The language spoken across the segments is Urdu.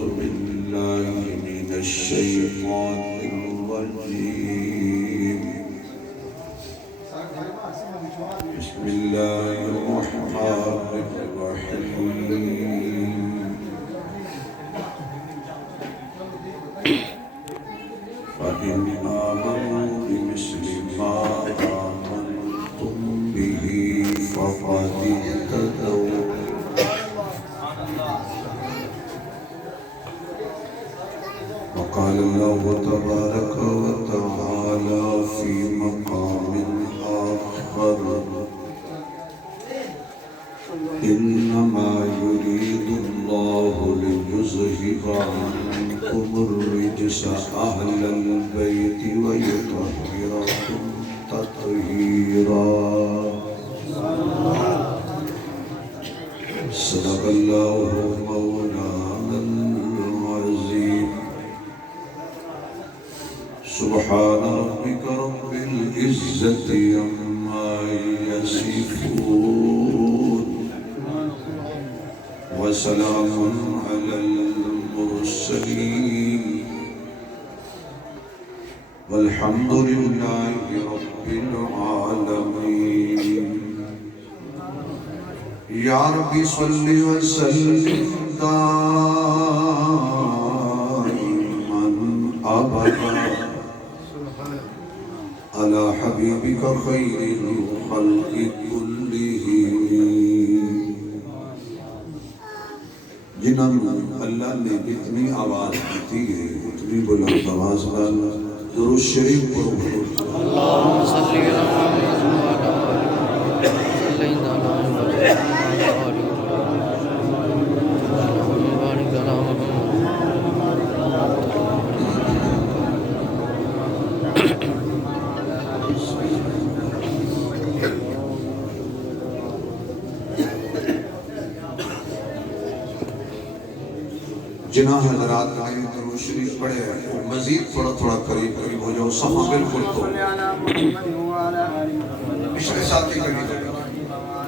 أعوذ بالله من الشيطان الرجيم بسم الله الرحمن الرحيم فإن آمنوا بمثل ما آمنتم به فقد اهتدوا وقال الله تبارك وتعالى في مقام آخر إنما يريد الله ليذهب عنكم الرجس أهل البيت ويطهركم تطهيرا صدق الله مولانا العظيم سبحان ربك رب العزة عما يصفون وسلام على المرسلين والحمد لله رب العالمين يا رب صل وسلم دائما أبدا على حبيبك خير الخلق كلهم جنہوں اللہ نے اتنی آواز دیتی ہے اتنی بلند آواز میں درود شریف پڑھو اللهم صل على محمد وعلى آل جنہ حضرات آئے درود شریف پڑھے مزید تھوڑا تھوڑا قریب قریب ہو جاؤ صفحہ بالکل تو پچھلے ساتھی قریب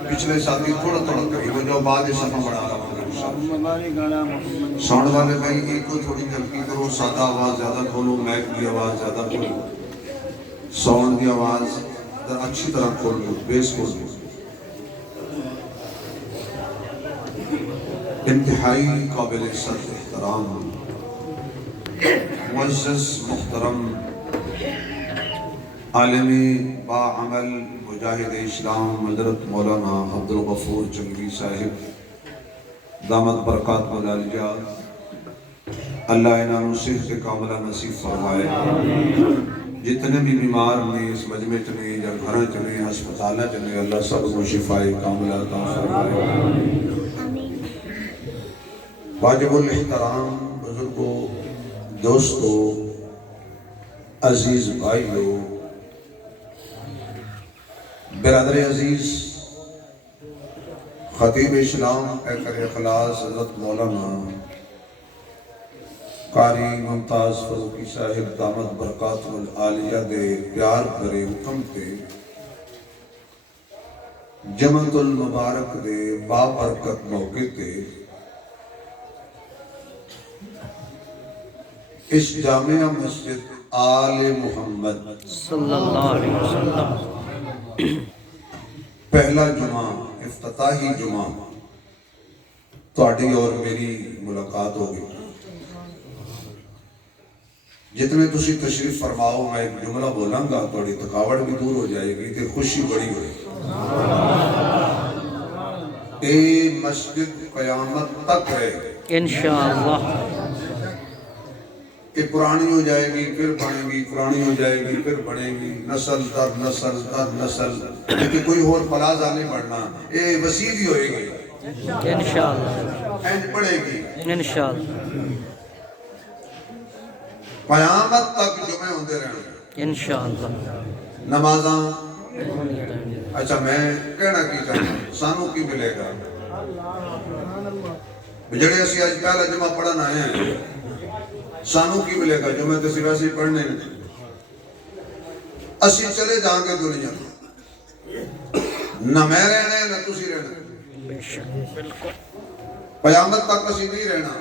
پچھلے ساتھی تھوڑا تھوڑا قریب ہو جاؤ بعد صفحہ بڑھا رہا ہوں ساؤنڈ والے بھائی ایک کو تھوڑی ترقی کرو سادہ آواز زیادہ کھولو میک کی آواز زیادہ کھولو ساؤنڈ کی آواز اچھی طرح کھولو بیس کھولو انتہائی قابل عزت احترام معزز محترم عالمی باعمل مجاہد اسلام حضرت مولانا عبدالغفور جنگی صاحب دامت برکات والعالیہ اللہ انہوں صحت کاملہ نصیب فرمائے جتنے بھی بیمار نے اس مجمع چنے یا گھریں چنے ہسپتالہ چنے اللہ سب کو شفاء کاملہ عطا فرمائے واجب الاحترام بزرگوں دوستوں عزیز بھائیوں برادر عزیز خطیب اسلام پیکر اخلاص حضرت مولانا قاری ممتاز فروقی صاحب دامت برکات والعالیہ دے پیار بھرے حکم تے جمعۃ المبارک دے بابرکت موقع تے اس جامعہ مسجد آل محمد صلی اللہ علیہ وسلم پہلا جمعہ افتتاحی جمعہ تواڈی اور میری ملاقات ہوگی جتنے تسی تشریف فرماؤ میں ایک جملہ بولاں گا تواڈی تھکاوٹ بھی دور ہو جائے گی تے خوشی بڑی ہوئے اے مسجد قیامت تک ہے انشاءاللہ کہ پرانی ہو جائے گی پھر بنے گی پرانی ہو جائے گی پھر بنے گی نسل در نسل در نسل کہ کوئی اور پلاز آنے بڑھنا اے وسیع بھی ہوئے گی انشاءاللہ اینڈ پڑے گی انشاءاللہ قیامت تک جمعے ہوندے رہنے انشاءاللہ نمازاں اچھا میں کہنا کی چاہتا سانوں کی ملے گا جڑے اسی آج پہلا جمعہ پڑھن آئے ہیں سانوں کی ملے گا جو میں تو صرف ایسے پڑھنے اسی چلے جائیں گے دنیا نہ میں رہنا ہے نہ تسی رہنا ہے قیامت تک اسی نہیں رہنا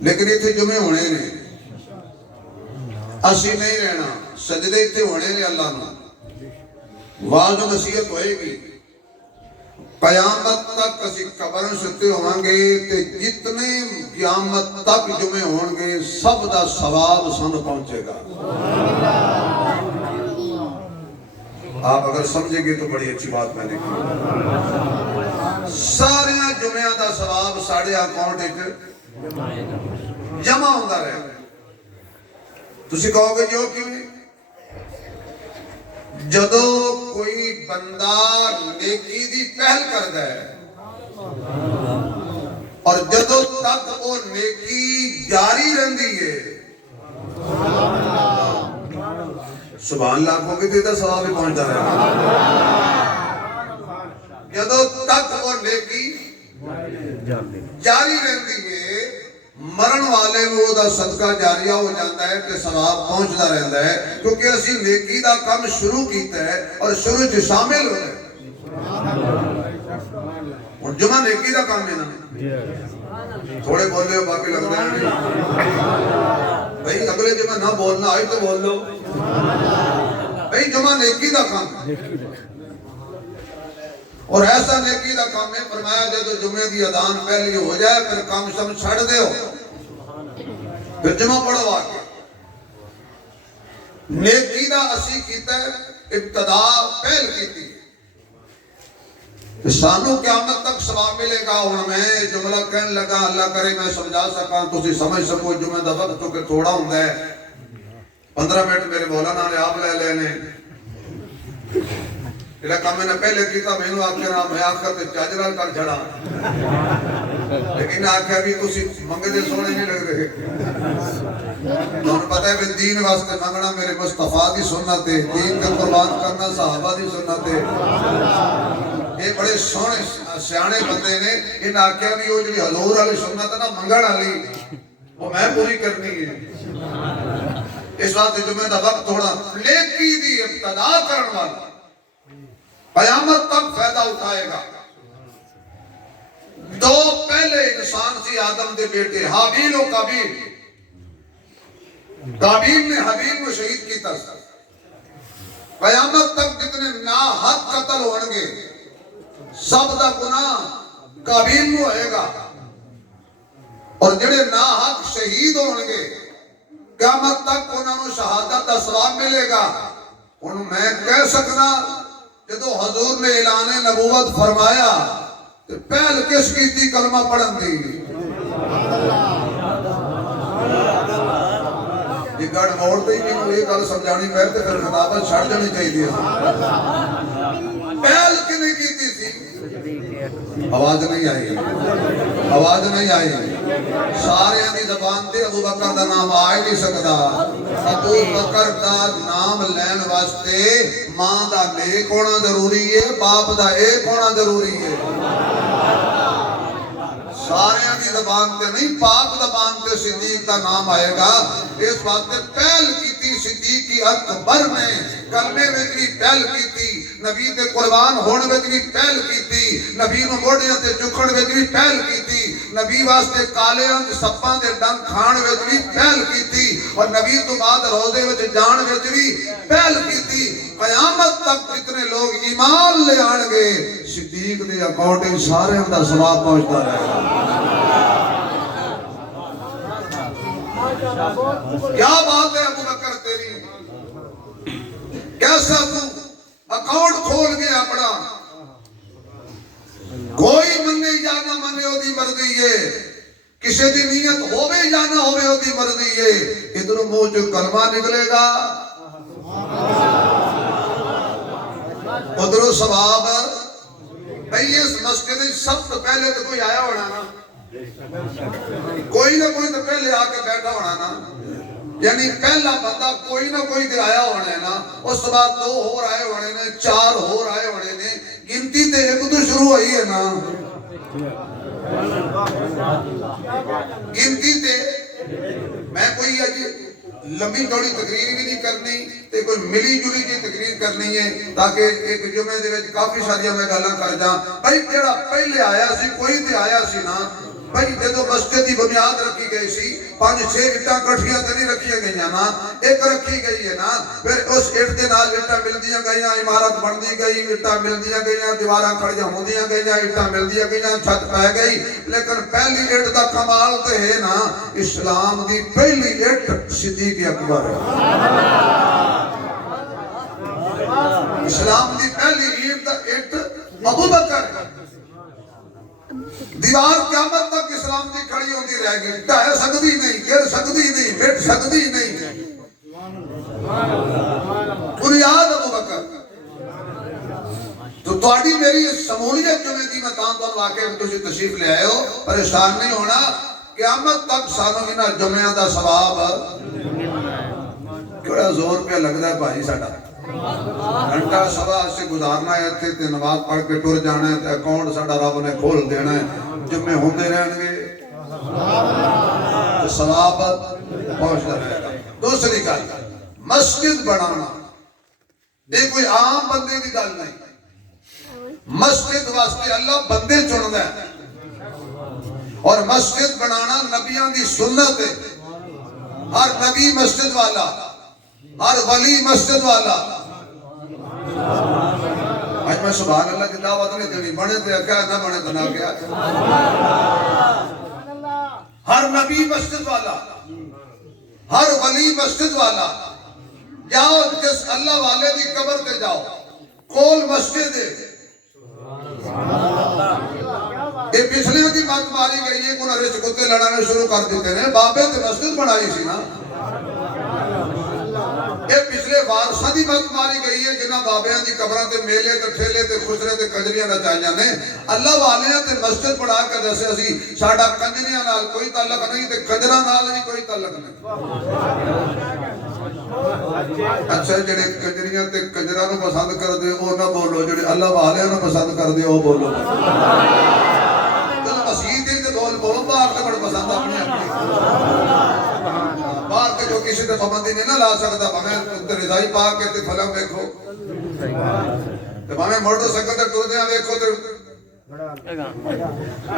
لیکن اتنے جمعے ہونے نے اسی نہیں رہنا سجدے اتنے ہونے نے اللہ نے واضح و نصیحت ہوئے گی قیامت تک اسی قبر ستے ہوں گے تے جتنے قیامت تک جمعے ہوں گے سب دا ثواب سن پہنچے گا آپ اگر سمجھیں گے تو بڑی اچھی بات میں نے کی سارے جمعہ دا ثواب ساڑھے اکاؤنٹ جمع ہوتا رہے تسی کہو گے جو کیوں جدو کوئی بندہ نیکی دی پہل کرتا ہے اور جدو تک وہ نیکی جاری رہندی ہے سبحان اللہ کو کہ دیتا ثواب بھی پہنچتا رہا جدو تک وہ نیکی جاری رہندی ہے مرن والے وہ دا صدقہ جاریہ ہو جاتا ہے کہ ثواب پہنچتا رہتا ہے کیونکہ اسی نیکی دا کام شروع کیتا ہے اور شروع سے شامل ہو رہے اور جمعہ نیکی دا کام ہے نا تھوڑے بول لے ہو باقی لگ رہے ہیں بھئی اگلے جمعہ نہ بولنا آئی تو بول لو بھئی جمعہ نیکی دا کام ہے اور ایسا نیکی دا کام ہے فرمایا جائے تو جمعہ دی اذان پہلی ہو جائے پھر کام سب چھڑ دے ہو پھر جمعہ پڑھو آگے نیکی دا اسی کیتا ہے ابتدا پہل کیتی کہ سانو قیامت تک ثواب ملے گا اور میں جملہ کہنے لگا اللہ کرے میں سمجھا سکا تو اسی سمجھ سکو جمعہ دا وقت تو کہ تھوڑا ہوں ہے 15 منٹ میرے مولانا نے آپ لے لینے لیکن میں نے پہلے کیتا میں نے آکھر میں آخر تے چاجرال کر جھڑا لیکن آکھر بھی کسی منگے دے سونے نہیں لگ رہے انہوں پتہ ہے کہ دین واسطے منگنا میرے مصطفیٰ دی سنت ہے دین کا قربان کرنا صحابہ دی سنت ہے یہ بڑے سونے سیانے بندے نے ان آکھر بھی وہ جو حضور علی سنت ہے نا منگڑ علی وہ میں پوری کرنی ہے اس وقت جمعہ دا وقت تھوڑا نیکی دی ابتدا کرن والا قیامت تک فائدہ اٹھائے گا دو پہلے انسان سی آدم دے بیٹے حابیل و قابیل قابیل نے حابیل کو شہید کی تھا قیامت تک جتنے ناحق قتل ہونگے سب دا گناہ قابیل کو ہوئے گا اور جڑے ناحق شہید ہونگے قیامت تک انہوں نے شہادت دا ثواب ملے گا انہوں میں کہہ سکنا جدو حضور نے اعلان نبوت فرمایا تو پہل کس کی تھی کلمہ پڑھن دی یہ گڑھ موڑتے ہی نہیں یہ کل سمجھانی پہلتے پھر خطابت چھڑ جانی چاہیے دی پہل کنے کی تھی آواز نہیں آئی آواز نہیں آئی سارے آنی زبان تے ابو بکر دا نام آئے نہیں سکتا ابو بکر دا نام لین واسطے ماں دا نیک ہونا ضروری ہے باپ دا ایک ہونا ضروری ہے سارے آنی زبان تے نہیں پاک زبان تے صدیق دا نام آئے گا اس واسطے پہل کی تھی صدیقی اکبر میں کلمے میں بھی پہل کی تھی نبی دے قربان ہونے میں بھی پہل کی تھی نبی نو موڑیاں تے چکھڑ میں بھی پہل کی تھی نبی واسطے کالیاں تے سپاں دے ڈنگ کھان میں بھی پہل کی تھی اور نبی تو بعد روزے میں جان میں بھی پہل کی تھی قیامت تک جتنے لوگ ایمان لے آنگے صدیق دے اکاؤنٹنگ سارے اندر ثواب پہنچتا رہے گا کیا بات ہے ابو بکر تیری کیسا تو اکاؤنٹ کھول گیا اپنا کوئی مننے یا نہ مننے ہو دی مرضی ہے کسی دی نیت ہوئے یا نہ ہوئے ہو دی مرضی ہے ادھر منہ جو کلمہ نکلے گا ادھر ثواب بھئی اس مسجد سب تو پہلے تو کوئی آیا ہونا نا کوئی نہ کوئی تو پہلے آکے بیٹھا ہونا نا یعنی پہلا بندہ کوئی نہ کوئی دے آیا ہونے نا اس بعد 2 اور آئے ہونے نے 4 اور آئے ہونے نے گنتی تے ایک تو شروع ہوئی ہے نا گنتی تے میں کوئی لمبی چوڑی تقریر بھی نہیں کرنی تے کوئی ملی جلی جی تقریر کرنی ہے تاکہ ایک جمعے دے وچ کافی ساریاں میں گلاں کر جاں بھائی جڑا پہلے آیا سی کوئی تے آیا سی نا بھائی جدو مسجد کی بنیاد رکھی گئی سی 5-6 اٹاں کٹھیاں تے نہیں رکھی گئی نا، ایک رکھی گئی ہے نا، پھر اس اٹ دے نال اٹاں ملدیاں گئیاں، عمارت بندی گئی، اٹاں ملدیاں گئیاں، دیواراں کھڑیاں ہوندیاں گئیاں، اٹاں ملدیاں گئیاں، چھت پہ گئی، لیکن پہلی اٹ دا کمال تے ہے نا اسلام دی پہلی اٹ صدیق اکبر ہے۔ اسلام دی پہلی اٹ ابو بکر ہے۔ دیوار قیامت تک اسلام دی کھڑی ہوندی رہ گئی، ڈھہ سکتی نہیں، گر سکتی نہیں، مٹ سکتی نہیں، بنیاد ابو بکر۔ تو تہاڈی میری شمولیت جو میں دی میں تو واقعہ تسی تشریف لے آئے ہو، پریشان نہیں ہونا، قیامت تک سانو انہاں جمعیاں دا ثواب کیڑا زور پہ لگ رہا ہے بھائی ساڈا، گھنٹہ سوا سے گزارنا ہے تے نماز پڑھ کے ٹر جانا ہے تے اکاؤنٹ ساڈا رب نے کھول دینا ہے، جمعے ہوندے رہن گے تے ثواب پہنچتا رہے گا۔ دوسری گل مسجد بنانا یہ کوئی عام بندے کی گل نہیں، مسجد واسطے اللہ بندے چندا ہے، اور مسجد بنانا نبیاں دی سنت ہے۔ ہر نبی مسجد والا، ہر ولی مسجد والا۔ آج میں سبحان اللہ کی دعوت نہیں دینی، بنے تے کیا نہ بنے تو نہ کیا۔ ہر نبی مسجد والا، ہر ولی مسجد والا۔ جاؤ جس اللہ والے دی قبر تے جاؤ، کول مسجد ہے۔ یہ پچھلے کی بات ماری گئی ہے، انہوں نے کتے لڑانے شروع کر دیتے ہیں، بابے تے مسجد بنائی سی نا۔ یہ پچھلے وارثاں دی بات ماری گئی ہے، جنہاں بابیاں دی قبراں تے میلے تے ٹھیلے تے خسرے تے کنجریاں نچائیاں نے۔ اللہ والیاں تے مسجد بنا کے دسے اسی ساڈا کنجریاں نال کوئی تعلق نہیں تے کنجراں نال بھی کوئی تعلق نہیں۔ اچھا جڑے کنجریاں تے کنجراں نوں پسند کر دے او نہ بولو، جڑے اللہ والیاں نوں پسند کر دے او بولو۔ مسیح تے بول بولو، باہر تے بڑا پسند اپنے باہر کے جو کسی تے پابندی نہیں نہ لا سکتا، بھاویں رضائی پا کے تے فلم دیکھو تے بھاویں موٹر سائیکل تے ٹردیاں دیکھو تے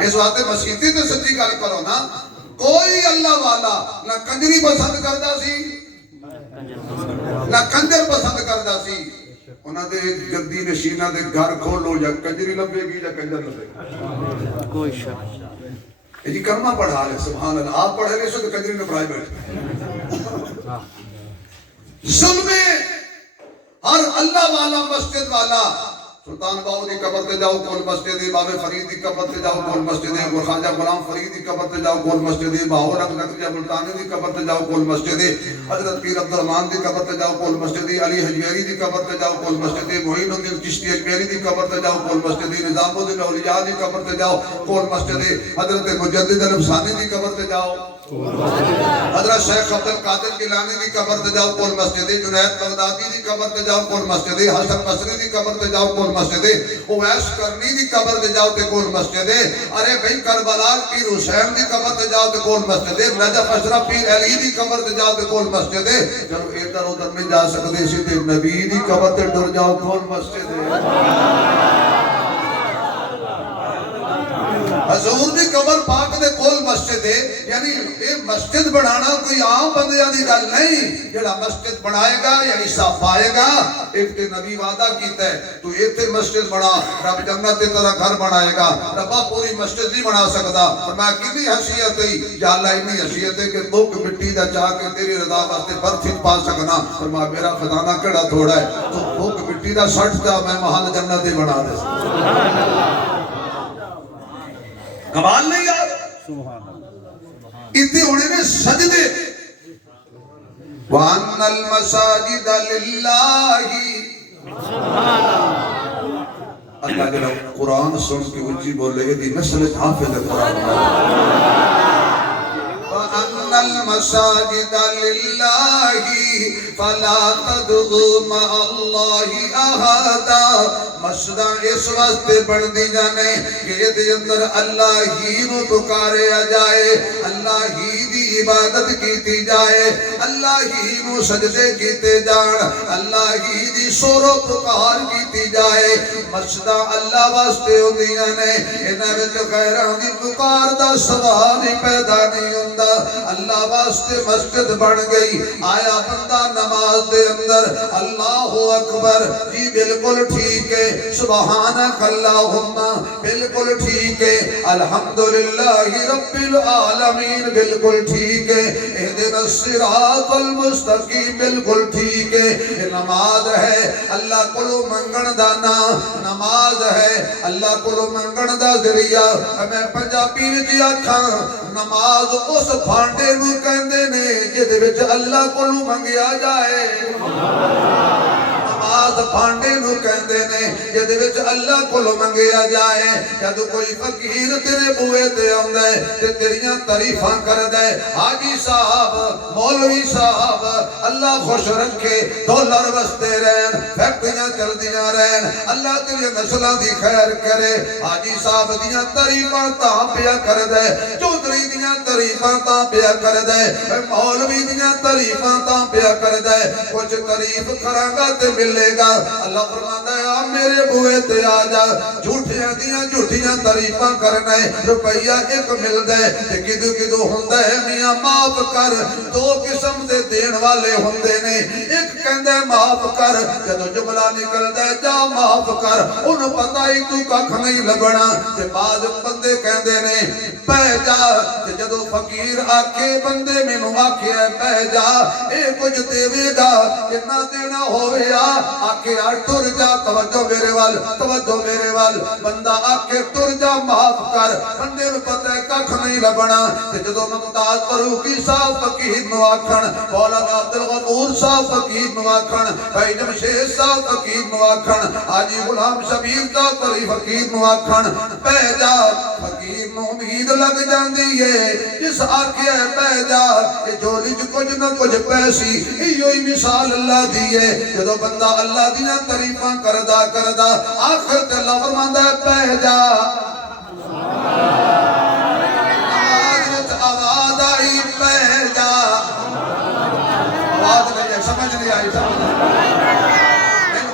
اس واسطے مسیحی تے سچی گل کرو نا۔ کوئی اللہ والا نہ کنجری پسند کردا سی نہ کنجر پسند کردا سی۔ انہاں دے گدی نشیناں دے گھر کھولو، یا کنجری لبے گی یا کنجر لبے گی، کوئی شک۔ جی کلمہ پڑھا لے سبحان اللہ، آپ پڑھے لے سو تو کنجری نے پڑھائی بیٹھے۔ ظلم ہر اللہ والا مسجد والا، سلطان باؤ دی قبر تے جاؤ کول مسجد ہے، بابے فرید دی قبر تے جاؤ کول مسجد ہے، خواجہ غلام فرید دی قبر تے جاؤ کول مسجد ہے، باہو رنگ نقشہ ملتانی دی قبر تے جاؤ کول مسجد ہے، حضرت پیر عبدالرحمن دی قبر تے جاؤ کول مسجد ہے، علی حجویری دی قبر تے جاؤ کول مسجد ہے، معین الدین چشتی اجمیری دی قبر تے جاؤ کول مسجد ہے، نظام الدین اولیاء دی قبر تے جاؤ کول مسجد ہے، حضرت مجدد الافسانی دی قبر تے جاؤ، حضرت شیخ عبد القادر گیلانی دی قبر تے جاؤ کول مسجد ہے، جنید بغدادی دی قبر تے جاؤ کول مسجد ہے، حسن بصری دی قبر تے جاؤ کول مسجد ہے، اویس کرنی دی قبر تے جاؤ تے کول مسجد ہے، ارے بھئی کربلا پیر حسین دی قبر تے جاؤ تے کول مسجد ہے، نجف اشرف پیر علی دی قبر تے جاؤ تے کول مسجد ہے۔ جب ادھر ادھر نہیں جا سکتے سی تے نبی دی قبر تے ٹر جاؤ کول مسجد ہے۔ حضور دی قبر پاک دے کول مسجد ہے، یعنی یہ مسجد بنانا کوئی عام بندیاں دی گل نہیں۔ جڑا مسجد بنائے گا یا حصہ پائے گا، ایک تے نبی وعدہ کیتا ہے تو ایتھے مسجد بنا، رب جنت تے تیرا گھر بنائے گا۔ ربا پوری مسجد نہیں بنا سکتا، فرمایا کتنی حیثیت ہے یا اللہ اتنی حیثیت ہے کہ بک مٹی دا چاہ کے تیری رضا واسطے برتن پا سکنا۔ فرمایا میرا خزانہ کیڑا تھوڑا ہے، تو بک مٹی دا سٹ جا میں محل جنت ہی بنا دے سکتا۔ کمال نہیں یار، اتنے ہونے میں سجدے وَأَنَّ الْمَسَاجِدَ لِلَّهِ۔ اللہ جب قرآن سن کے اچھی بولے گی نسل حافظ قرآن، وَأَنَّ المساجد للہ فلا تدعوا مع اللہ احدا مسجد اس واسطے بن دی جانے کہ دے اندر اللہ ہی نو پکاریا جائے اللہ ہی دی عبادت کیتی جائے اللہ ہی نو سجدے کیتے جان اللہ ہی دی سور و پکار کیتی جائے مسجد اللہ واسطے ہوندیاں نے انہاں وچ غیراں دی پکار دا سوال ہی پیدا نہیں ہوندا اللہ واسطے مسجد بن گئی آیا بندہ نماز دے اندر اللہ اکبر جی بالکل ٹھیک ہے سبحانک اللہم بالکل ٹھیک ہے الحمدللہ رب العالمین بالکل ٹھیک ہے اہدنا الصراط المستقیم بالکل ٹھیک ہے نماز ہے اللہ کولو منگن دا نا نماز ہے اللہ کولو منگن دا ذریعہ میں پنجابی وچ آکھاں نماز اس بھانڈے نو کہندے نے جدے وچ اللہ کولو منگیا جائے نماز بھانڈے نو کہندے نے جدے وچ اللہ کولو منگیا جائے جدو کوئی فقیر تیرے بوئے تے آوندا ہے تے تیریاں تعریفاں کردا ہے حاجی صاحب مولوی صاحب اللہ خوش رکھے ڈالر وستے رہن فیکٹریاں چلدیاں رہن اللہ تیری نسلاں دی خیر کرے حاجی صاحب دیاں تعریفاں تاں پیا کردا ہے چودھری دیاں تعریفاں تاں پیا کردا ہے مولوی دیاں تعریفاں تاں پیا کردا ہے کچھ تعریف کراں گا تے ملے گا اللہ فرماتا ہے آپ میرے بوئے تے آ جا جھوٹیاں دیاں جھوٹیاں تعریفاں کرنا ہے روپیہ ایک مل دے تے کدو کدو ہوندہ ہے میاں معاف کر دو قسم دے دین والے ہوندے نے ایک کہندے معاف کر جدو جملہ نکل دے جا معاف کر انہوں پتہ ہی تو ککھ نہیں لبنا تے بعض بندے کہندے نے پہ جا تے جدو فقیر آکے بندے میں نو آکے پہ جا اے کچھ دیوے گا اتنا دینا ہوئے آکے ٹر جا توجہ میرے وال بندہ آکے ٹر جا معاف کر بندے نو پتہ ہے ککھ نہیں لبنا تے جدو ممتاز فاروقی صاحب فقیر نو آکھن مولانا عبدالغفور صاحب فقیر نو آکھن بھائی جمشید صاحب فقیر نو آکھن حاجی غلام شبیر صاحب فقیر نو آکھن پہ جا فقیر نو امید لگ جاندی ہے جس آکھے پہ جا کہ جولی جو کچھ نہ کچھ پیسی ایوئی مثال اللہ دیئے جدو بندہ اللہ دینا تعریفاں کردہ آخر تے اللہ فرماندا ہے پہ جا آواز آئی پہ جا آواز نہیں ہے سمجھ نہیں آئی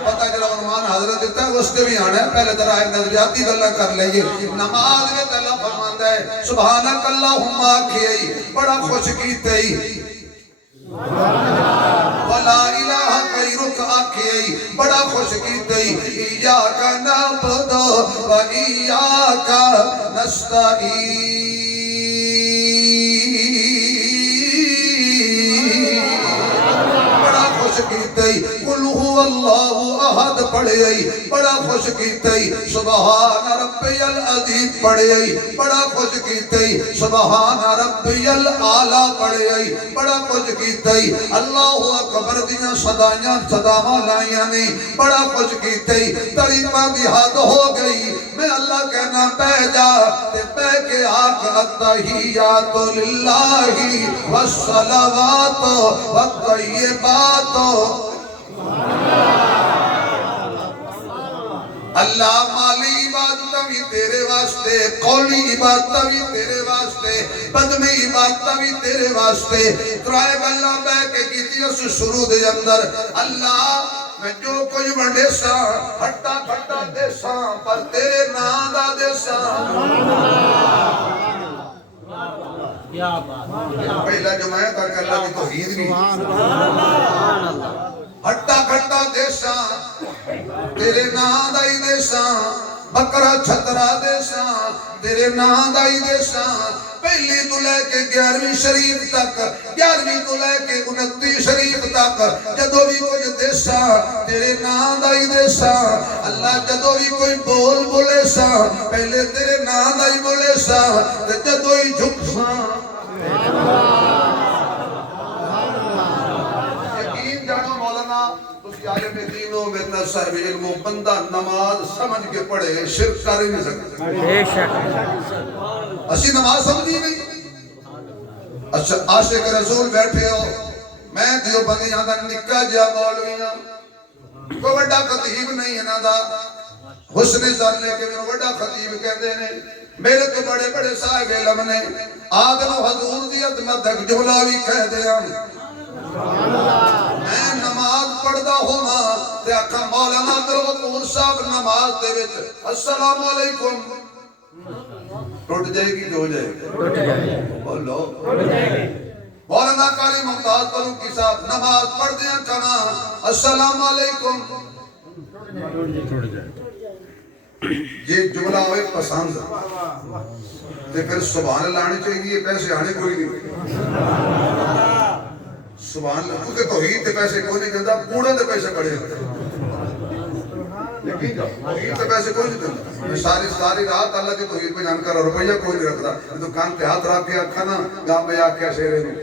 پتہ چلا عنوان حضرت دیتا ہے اس کے بھی آنا ہے پہلے طرح ایک نظریاتی گلہ کر لئیے نماز میں اللہ فرماندا ہے سبحانک اللہم آکھیئی بڑا خوش کیتے ہی وَلَا إِلَهَ غَيْرُكَ آکھیئی بڑا خوش کیتے ہی إِيَّاكَ نَعْبُدُ وَإِيَّاكَ نَسْتَعِينُ بڑا خوش کیتے ہی قُلْ هُوَ اللَّهُ احد پڑھے ہی بڑا خوش کیتے ہی سبحان ربی العظیم پڑھے ہی بڑا خوش کیتے ہی سبحان ربی العالی پڑھے ہی بڑا خوش کیتے ہی اللہ اکبر دیاں صداواں لائیاں نہیں بڑا خوش کیتے ہی تعریفاں دی حد ہو گئی میں اللہ کہنا پہ جا تے پہ کے آکھ التحیات للہ والصلوات والطیبات اللہ مالی عبادتہ بھی تیرے واسطے قولی عبادتہ بھی تیرے واسطے بدمی عبادتہ بھی تیرے واسطے ترائے اللہ بے کے کیتی اس شروع دے اندر اللہ میں جو کچھ بڑھے سا ہٹا کھٹا دے سا پر تیرے نادا دے سا پہلا جو میں کر کے اللہ کی توحید بھی ہٹا کھٹا دے سا تیرے نام دائی دے سا بکرہ چھترہ دے سا تیرے نام دائی دے سا پہلی تو لے کے 11ویں شریف تک 11ویں تو لے کے 29 شریف تک جدو بھی کوئی دے سا تیرے نام دائی دے سا اللہ جدو بھی کوئی بول بولے سا پہلے تیرے نام دائی بولے سا جدو ہی جھک سا یقین جانو مولانا اس کی عالم دینوں میں اتنا صاحب علم و بندہ نماز سمجھ کے پڑھے شرک کر ہی نہیں سکتے اسی نماز سمجھی نہیں اچھا عاشق رسول بیٹھے ہو، میں دیوبندیاں دا نکا جا مولوی ہاں، کوئی بڑا خطیب نہیں ہے دا، حسن زن لے کے میں بڑا خطیب کہتے ہیں، میرے تو بڑے بڑے صاحب علم نے آدم و حضور دی عظمت تک جملہ بھی کہہ دیا، میں نماز پڑھدا ہونا تے آکھا مولانا عبدالغفور صاحب نماز دے وچ السلام علیکم ٹوٹ جائے گی کہ ہو جائے گی؟ بولو مولانا قاری ممتاز فاروقی صاحب نماز پڑھ دیا کنا السلام علیکم یہ جملہ ہوئے پسند تے پھر سبحان اللہ آنی چاہیے، پیسے آنے کوئی نہیں، سبحان اللہ کیونکہ توحید تے پیسے کوئی نہیں دیتا، کوڑا تے پیسے پڑے لیکن توحید تے پیسے کوئی نہیں دیتا، میں ساری رات اللہ کی توحید پہ جان کر روپیہ کوئی نہیں رکھتا، تو کان پہ ہاتھ رکھ کے آکھا نا گام میں آکھا شیرے نے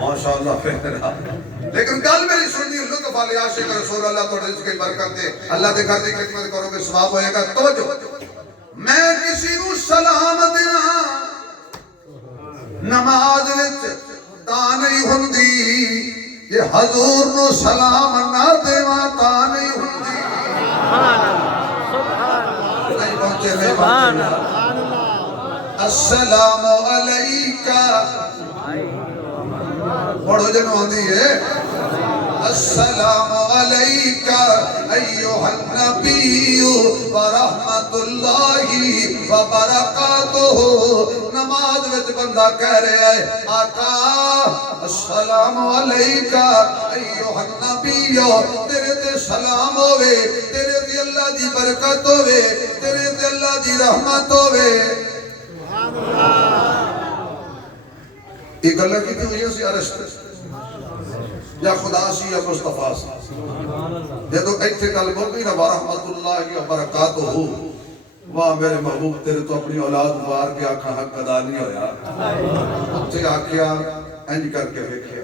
ماشاءاللہ فہرہ، لیکن گل میری سننی لطف علی عاشق رسول اللہ تو رزق کی برکت دے، اللہ دے گھر دی خدمت کرو گے ثواب ہوئے گا۔ توجہ، میں کسی نو سلام دینا نماز وچ تا نہیں ہوندی، یہ حضور نو سلام نہ دیواں تا نہیں ہوندی۔ نہیں پہنچے السلام علیکہ پڑھو جنو ہوندی ہے السلام علیکہ ایوہ النبی ورحمت اللہ وبرکاتہ۔ نماز وچ بندہ کہہ رہے ہیں آقا السلام علیکہ ایوہ النبی، تیرے تے سلام ہوئے، تیرے تے اللہ دی برکت ہوئے، تیرے تے اللہ دی رحمت ہوئے۔ ایک اللہ کی تھی ہوئی سی عرشت یا خدا سی یا مصطفیٰ سی، یہ تو ایتھے کل بول گئی نا ورحمت اللہ وبرکاتہ ہو، واہ میرے محبوب تیرے تو اپنی اولاد بار کے آکھا حق ادا نہیں ہویا، تے آکھیا انج کر کے ویکھیا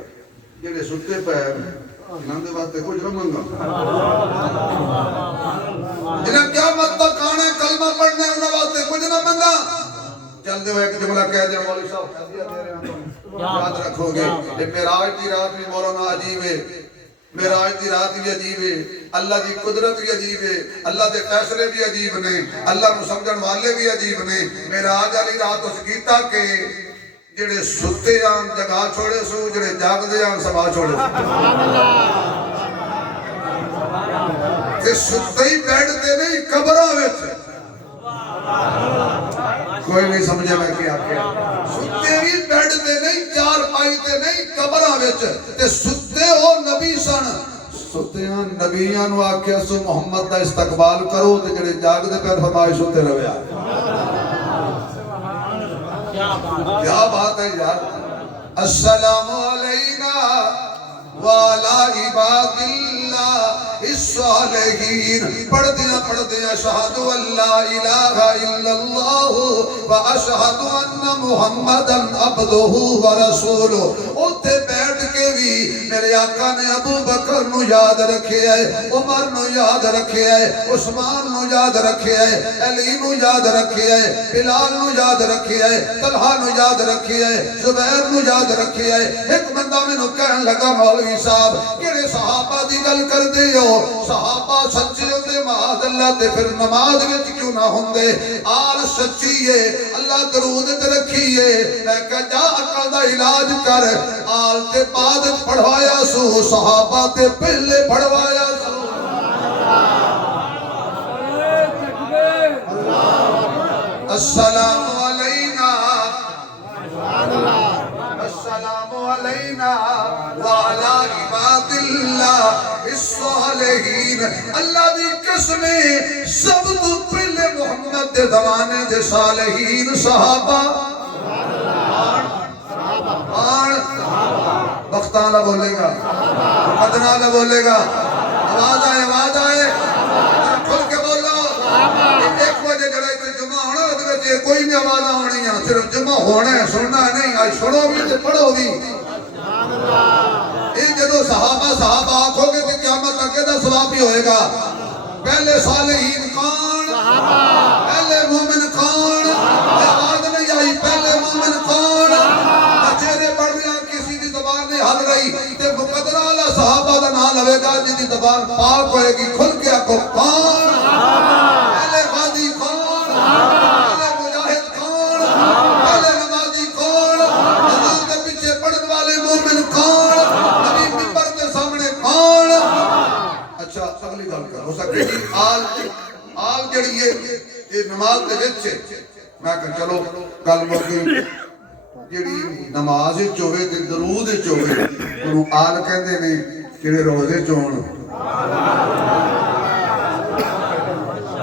جڑے ستے پے انہاں دے واسطے کچھ نہ منگا، جنہاں قیامت تک آنا کلمہ پڑھنے انہاں واسطے کچھ نہ منگا۔ چل دے ہوئے ایک جملہ کہہ دیا مولوی صاحب ہدیہ دے رہے ہیں یاد رکھو گے، یہ معراج دی رات بھی مولانا عجیب ہے، معراج دی رات بھی عجیب ہے، اللہ دی قدرت بھی عجیب ہے، اللہ دے فیصلے بھی عجیب نے، اللہ نو سمجھن والے بھی عجیب نے۔ معراج علی رات اس کیتا کہ جڑے ستے آن جگہ چھوڑے سو، جڑے جاگ دے آن سبا چھوڑے سو، تے ستے ہی بیٹھ دے نہیں قبرہ وچ، کوئی نہیں سمجھے میں کیا کیا، ستے بھی بیٹھ دے نہیں، چار پائی دے نہیں قبرہ وچ، تے ستے ہو نبی سن، ستیاں نبیاں نو آکھیا سو محمد دا استقبال کرو، تے جڑے جاگ دے پیر فرمائے ستے رویا۔ کیا بات ہے یار، السلام علینا وعلی عباد اللہ الصالحین، پڑھ دیا شہد اللہ الہ الا اللہ واشہد ان محمدا عبدہ ورسولہ۔ اوتھے بیٹھ کے بھی میرے آقا نے ابو بکر نو یاد رکھے ہے، عمر نو یاد رکھے ہے، عثمان نو یاد رکھے ہے، علی نو یاد رکھے ہے، بلال نو یاد رکھے ہے، طلحہ نو یاد رکھے ہے، زبیر نو یاد رکھے ہے۔ ایک بندہ میں نو کہن لگا مولوی صاحب کیڑے صحابہ دی گل کر دے ہو، صحابہ سچے ہوندے معاذ اللہ تے پھر نماز وچ کیوں نہ ہوندے، آل سچی ہے اللہ درود تے رکھی ہے، میں کہا جا عقل دا علاج کر، آل تے بعد پڑھوایا سو، صحابہ تے پہلے پڑھوایا سو۔ السلام علینا السلام علینا وعلی عباد اللہ الصالحین۔ اللہ دی قسمیں سب تو پہلے محمد دے زمانے دے صالحین صحابہ بختانہ بولے گا، مقدنہ بولے گا، آواز آئے کھل کے بولو۔ ایک وجہ جڑے تے جمعہ ہونا ہے کوئی نہیں آواز آنی ہے، صرف جمعہ ہونا ہے، سننا نہیں، آج سنو بھی تے پڑھو بھی۔ یہ جدو صحابہ آنکھو گے کہ قیامت اگے دا ثواب بھی ہوئے گا۔ پہلے صالحین کون؟ پہلے مومن کون؟ آواز نہیں آئی، پہلے مومن کون؟ گئی تے مقدر اعلی صحابہ دا نام لوے گا جن دی زبان پاک ہوئے گی کھل کے آکو کون اہل غازی کون اہل مجاہد کون اہل نمازی کون حضور کے پیچھے پڑھن والے مومن کون نبی منبر کے سامنے کون اچھا اگلی گل کر ہو سکے جی آل جڑی ہے یہ نماز دے وچ میں کہ چلو گل موکی جڑی نماز وچ ہوے تے درود وچ ہوے اونوں آل کہندے نے جڑے روزے چ ہون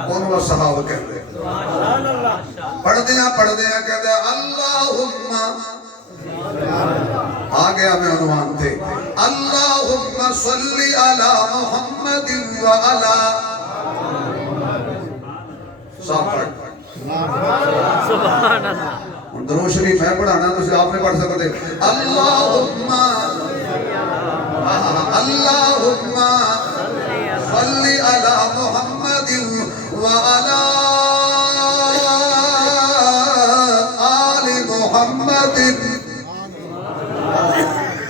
اونوں صحابہ کہندے پڑھدے ہیں کہتے اللہم آ گیا میں عنوان تھے اللہم صلی علی محمد و علی سبحان اللہ درود شریف میں پڑھانا تو آپ نے پڑھ سکتے اللہم صلی علی محمد و علی آل محمد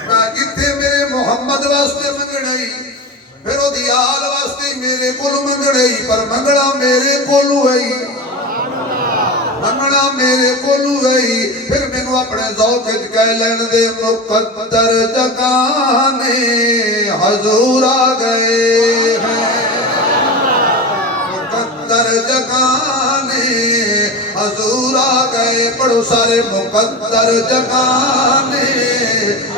میں کتے میرے محمد واسطے منگڑائی پھر وہ دی آل واسطے میرے کول منگڑائی پر منگڑا میرے کول ہوئی منگنا میرے کولو گئی پھر مینو اپنے ذوق کہہ لین دے مقدر جگانے حضور آ گئے ہیں مقدر جگانے حضور آ گئے پڑھو سارے مقدر جگانے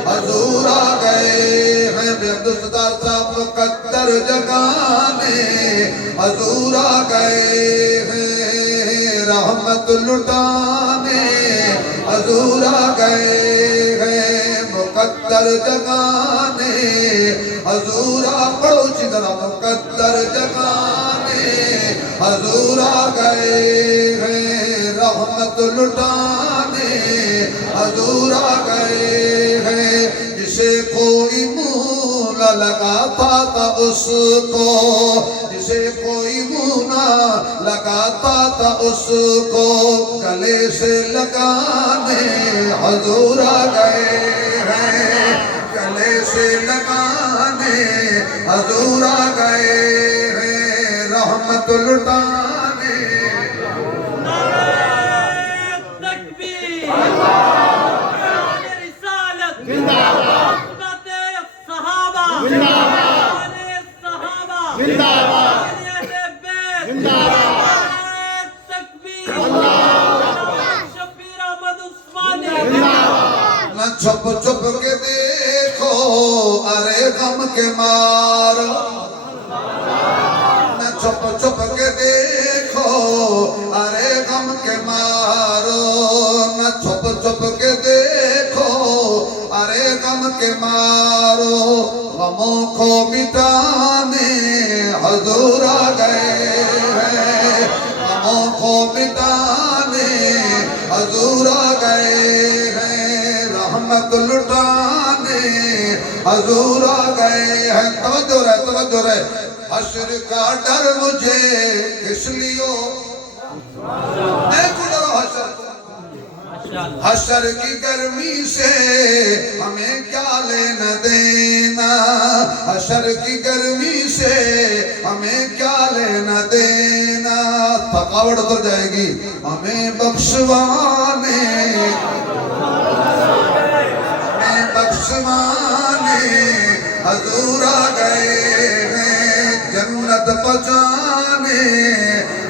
حضور آ گئے ہیں بے عبدالستار صاحب مقدر جگانے حضور آ گئے ہیں رحمت لٹانے حضور آ گئے ہیں مقدر جگانے حضور آ پڑھو چندرہ مقدر جگانے حضور آ گئے ہیں رحمت لٹانے حضور آ گئے ہیں جسے کوئی منہ نہ لگاتا تھا اس کو جسے کوئی منہ نہ لگاتا تھا اس کو گلے سے لگانے حضور آ گئے ہیں گلے سے لگانے حضور آ گئے ہیں رحمت لٹانے تکبیر رسالت صحابہ نہ چھپ چھپ کے دیکھو ارے غم کے مارو نہ چھپ چھپ کے دیکھو ارے غم کے مارو نہ چھپ چھپ کے دیکھو ارے غم کے مارو غموں کو مٹانے حضور آ گئے ہیں غموں کو مٹانے حضور آ گئے ہیں رحمت لٹانے حضور آ گئے ہیں توجہ رہے حشر کا ڈر مجھے کس لیو میں کو ڈرو حشر کی گرمی سے ہمیں کیا لینا دینا حشر کی گرمی سے ہمیں کیا لینا دینا تھکاوٹ اتر جائے گی ہمیں بخشوانے حضور آ گئے ہیں جنت پہنچانے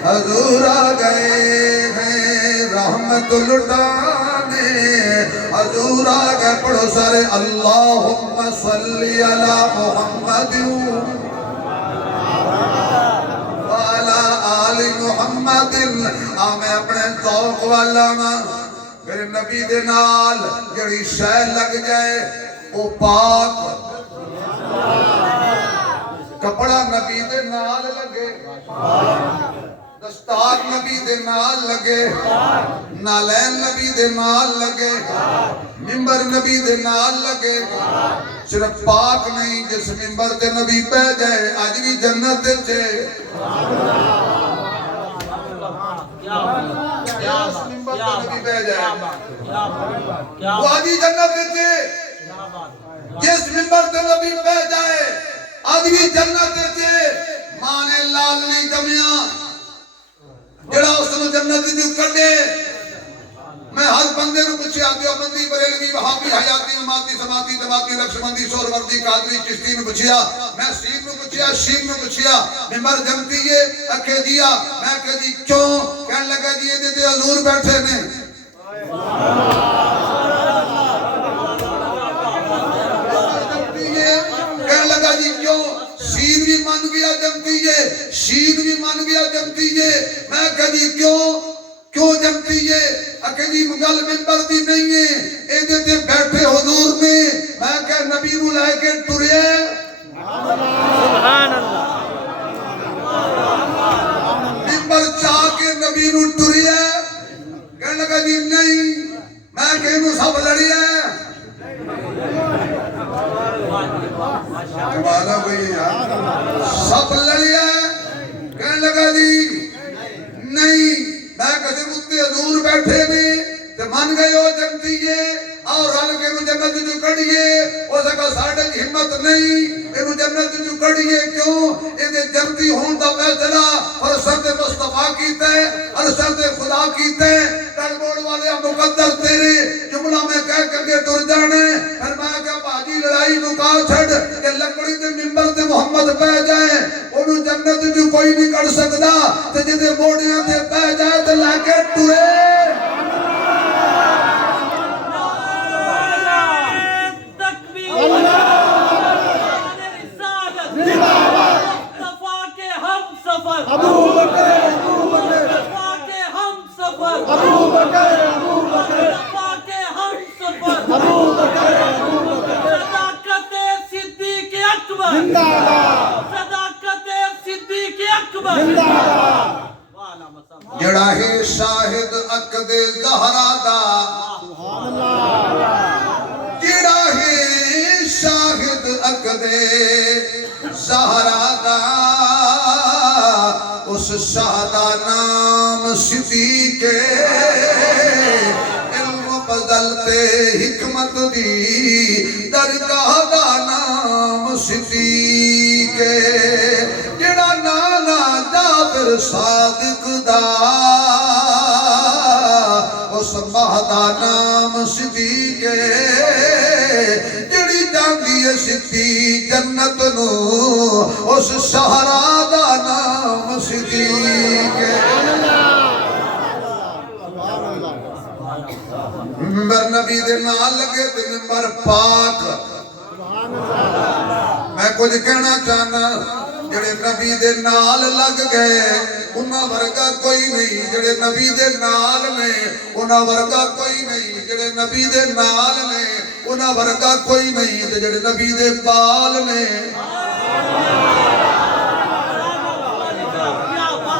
حضور آ گئے ہیں رحمت لٹانے حضور آ گئے پڑھو سارے اللہم صلی علی محمد وعلی آل محمد میں اپنے ذوق والا میرے نبی دے نال جڑی شے لگ جائے او پاک کپڑا نبی دے نال لگے دستار نبی دے نال لگے نالین نبی دے نال لگے ممبر نبی دے نال لگے صرف پاک نہیں جس ممبر دے نبی پہ جائے آج بھی جنت دے جائے اس ممبر دے نبی پہ جائے وہ آج بھی جنت دے جائے جس منبر تے نبی پہ جائے آدمی جنت تے مانے لال نہیں جمیا جڑا اس نے جنت جو کڈے میں ہر بندے نو پوچھیا دیوبندی بریلوی وہابی حیاتی اماتی سماتی جماعتی نقشبندی سہروردی قادری چشتی نو پوچھیا میں شیخ نو پوچھیا شیخ نو پوچھیا ممبر جمتی ہے اکھے دیا میں کہہ دی کیوں کہنے لگا جی یہ تے حضور بیٹھے نے کہنے لگا جی کیوں شید بھی مان گیا جمتی ہے شید بھی مان گیا جمتی ہے میں کہہ دی کیوں جمتی ہے اکھے جی مگل منبر دی نہیں ہے اے تے بیٹھے حضور نے میں کہ نبی نو لے کے ٹرے سبحان اللہ منبر چاہ کے نبی نو ٹرے کہنے لگا جی نہیں میں کہ انہوں سب لڑی ہے کمالا کوئی یار سب لڑی ہے کہنے لگا جی نہیں میں کسی مجھتے حضور بیٹھے میں تے من گئے ہو جنتی ہے اور رل کے انہوں جنت جو کڑیے ہو سکا ساڑھے ہمت نہیں انہوں جنت جو کڑیے کیوں انہیں جنتی ہون دا فیصلہ فرسند مصطفیٰ کیتا ہے ارسند خدا کیتا ہے ٹر موڑ والے مقدر تیرے جملہ میں کہہ کے ٹر جانے پھر میں کہا باجی لڑائی نکا چھڑ کہ لکڑی تے ممبر تے محمد پہ جائے انہوں جنت جو کوئی نہیں کر سکتا تے جدے موڑیاں تے پہ جائے تے لے کے ٹرے جڑا ہے شاہد عقد زہرا دا جڑا ہے شاہد عقد زہرا دا اس شاہ دا نام صدیق علم بدلتے حکمت دی درگاہ دا نام صدیق جڑا نانا جابر صادق دا اس مہدا نام صدیق جڑی جاندی ہے صدی جنت نو اس شہرا دا نام صدیق ممبر نبی دے نال لگے تے ممبر پاک میں کچھ کہنا چاہنا جڑے نبی دے نال لگ گئے انہاں ورگا کوئی نہیں جڑے نبی دے نال نے انہاں ورگا کوئی نہیں جڑے نبی دے نال نے انہاں ورگا کوئی نہیں جڑے نبی دے بال نے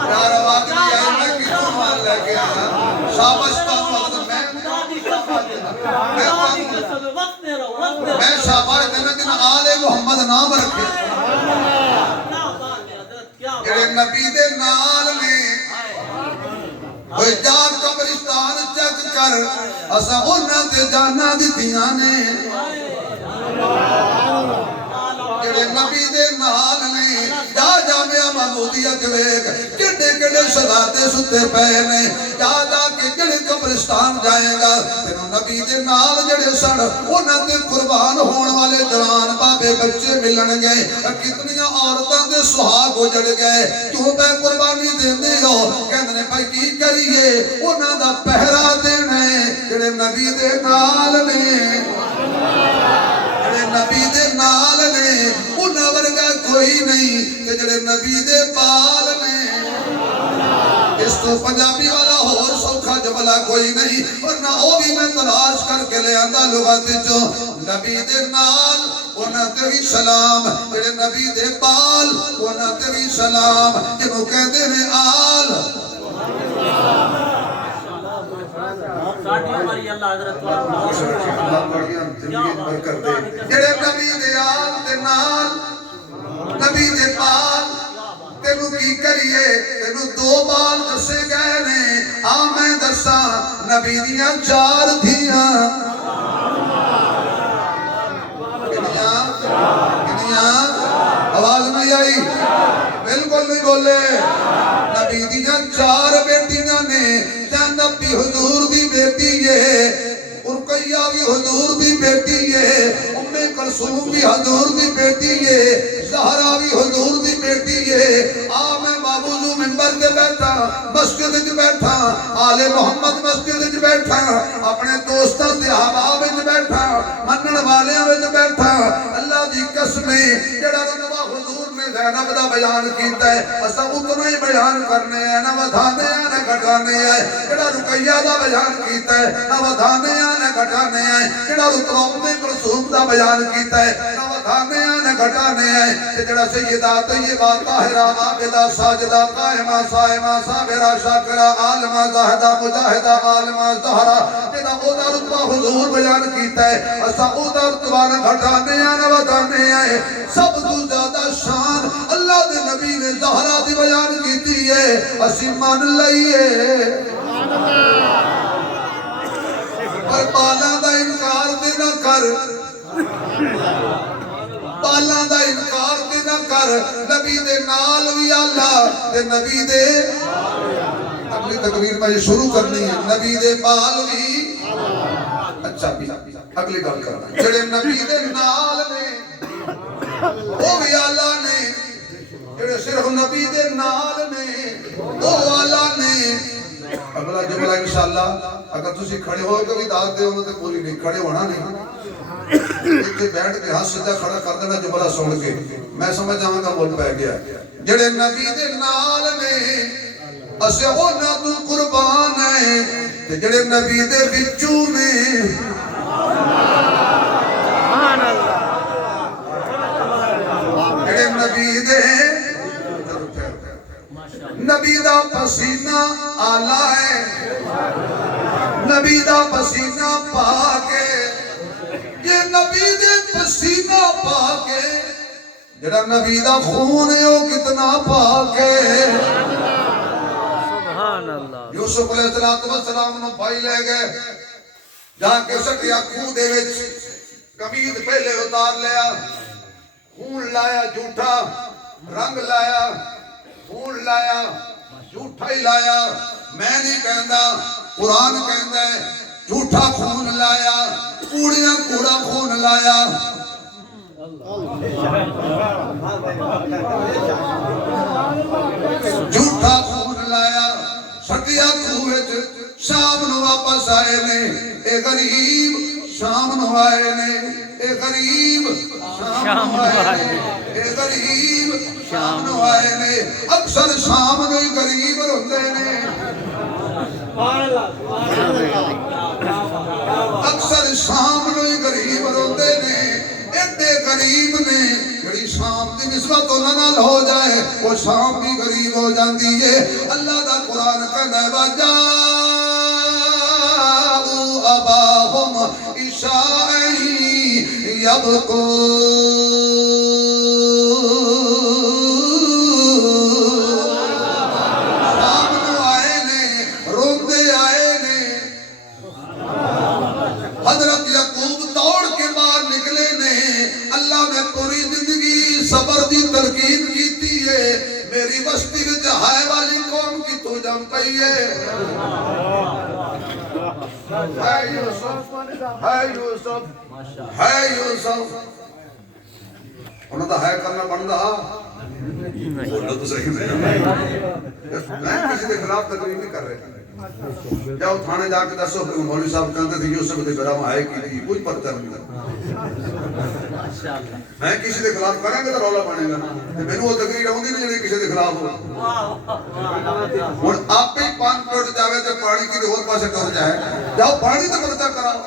یار آواز نہیں آئی میں کیوں مان لے گیا شابش میں شاباش دینا جنہاں آل محمد نام رکھے جڑے نبی دے نال نے کوئی جان قبرستان چک کر اسا انہاں تے جانا دتیاں نے جڑے نبی دے نال نے جا جامعہ محمودیہ ویکھ کڈے کڈے شہادے ستے پئے نے جا جا کے جڑے قبرستان جائے گا تینوں نبی دے نال جڑے سن انہاں تے قربان ہون والے جوان بابے بچے ملن گے کتنیاں عورتاں دے سہاگ اجڑ گئے کیوں تے قربانی دیندے ہو کہندے نے بھائی کی کریے انہاں دا پہرا دینا ہے جڑے نبی دے نال نے جڑے نبی دے نال نے انہاں ورگا کوئی نہیں کہ جڑے نبی دے بال نے اس تو پنجابی والا اور سوکھا جبلا کوئی نہیں ورنہ وہ بھی میں تلاش کر کے لے آندا لغت جو نبی دے نال انہاں تے بھی سلام جڑے نبی دے بال انہاں تے بھی سلام جنوں کہندے نے آل جڑے نبی دے آل تے نال نبی دے بال تینوں کی کریے تینوں دو بال دسے گئے نے میں دسا نبی دیاں چار دھیاں نہیں آئی؟ بالکل نہیں بولے۔ نبی دیاں 4 بیٹیاں نے، زینب بھی حضور دی بیٹی ہے، رقیہ بھی حضور دی بیٹی ہے، ام کلثوم بھی حضور دی بیٹی ہے، زہرا بھی حضور دی بیٹی ہے۔ میں بابوزو منبر دے بیٹھا، مسجد وچ بیٹھا، آل محمد مسجد وچ بیٹھا، اپنے دوستاں دے احباب وچ بیٹھا، منن والیاں وچ بیٹھا۔ اللہ دی قسم جڑا رتبہ حضور نے زینب دا بیان کیتا ہے، اساں اتنا ہی بیان کرنے ہیں، نہ ودھانے ہیں نہ گھٹانے ہیں۔ جڑا رقیہ دا بیان کیتا ہے، نہ ودھانے ہیں نہ گھٹانے ہیں۔ جڑا رتبہ ام کلثوم دا بیان کیتا ہے، نہ ودھانے ہیں نہ گھٹانے ہیں۔ جڑا سیدہ طیبہ طاہرہ عابدہ ساجدہ قائمہ صائمہ صابرہ شاکرہ عالمہ زاہدہ مجاہدہ عالمہ زہرہ، جڑا او دا رتبہ حضور بیان کیتا ہے، اسا او دا رتبہ نہ گھٹانے ہیں نہ ودھانے ہیں۔ سب تو زیادہ شان اللہ دے نبی نے زہرہ دی بیان کیتی ہے، اسی مان لئیے۔ پر بالاں دا انکار تے نہ کر، بالاں دا انکار تے نہ کر، نبی دے نال وی اللہ تے نبی دے اگلی تقریر میں یہ شروع کرنی ہے، نبی دے بال وی اچھا بھی اگلی گل کرنا، جڑے نبی دے نال نے وہ بھی اللہ نے، جڑے صرف نبی دے نال نے وہ اللہ نے۔ اگلا جملہ انشاءاللہ اگر تسی کھڑے ہو کے بھی داد دے ہونے تے بولی نہیں، کھڑے ہونا نہیں، اتنے بیٹھ کے ہاتھ سجا کھڑا کر دینا جملہ سن کے، میں سمجھ جاؤں گا مول پہ گیا۔ جڑے نبی دے نال نے اسے ہونا تو قربان ہے، تے جڑے نبی دے بچوں نے جڑے نبی دے نبی دا پسینہ آلہ ہے، نبی دا پسینہ پاکے، یہ نبی دے پسینہ پاکے، جڑا نبی دا خون ہے وہ کتنا پاکے۔ یوسف علیہ السلام نو پائی لے گئے، جا کے سٹیا خون دے وچ قمید پہلے اتار لیا، خون لایا جھوٹا، رنگ لایا، خون لایا، جھوٹا ہی لایا۔ میں نہیں کہندا، قرآن کہندا ہے جھوٹا خون لایا، کوڑیاں کوڑا خون لایا۔ جھوٹا خون لایا، سٹیا خوہ شام نو واپس آئے نے، اے غریب شام نو آئے نے، اے غریب شام نو آئے نے، اے غریب شام نو آئے نے۔ اکثر شام نو ہی غریب روندے نے، اکثر شام نو ہی غریب روندے نے۔ ایڈے غریب نے جڑی شام دی نسبت انہاں نال ہو جائے وہ شام بھی غریب ہو جاندی ہے۔ اللہ دا قرآن کہندا ہے وَجَاءُوا أَبَاهُمْ عِشَاءً يَبْكُونَ، شام نو آئے نے، روندے آئے نے۔ حضرت یعقوب دوڑ کے باہر نکلے نے، اللہ نے پوری زندگی صبر دی تلقین کیتی ہے، میری بستی وچ ہائے والی قوم کی تو جم پئی ہے۔ ہے یوسف، ہے یوسف، ہے یوسف، انہوں دا ہے کرنا بندا بولو تو صحیح نہیں، میں کسی دے خلاف تقریر نہیں کر رہے۔ جاؤ تھانے جا کے دسو، مولوی صاحب کہتے تھے یوسف دے گھر ہے کی تھی، کوئی پتہ نہیں۔ میں کسی دے خلاف کریں گے تو رولا بنے گا، مینوں وہ تقریر آؤندی نہیں جڑی کسی دے خلاف ہو۔ ہن آپ ہی پان ٹوٹ جاوے تے پانی کی ہور پاسے ٹر جائے، جاؤ پانی تے پرچہ کراؤ۔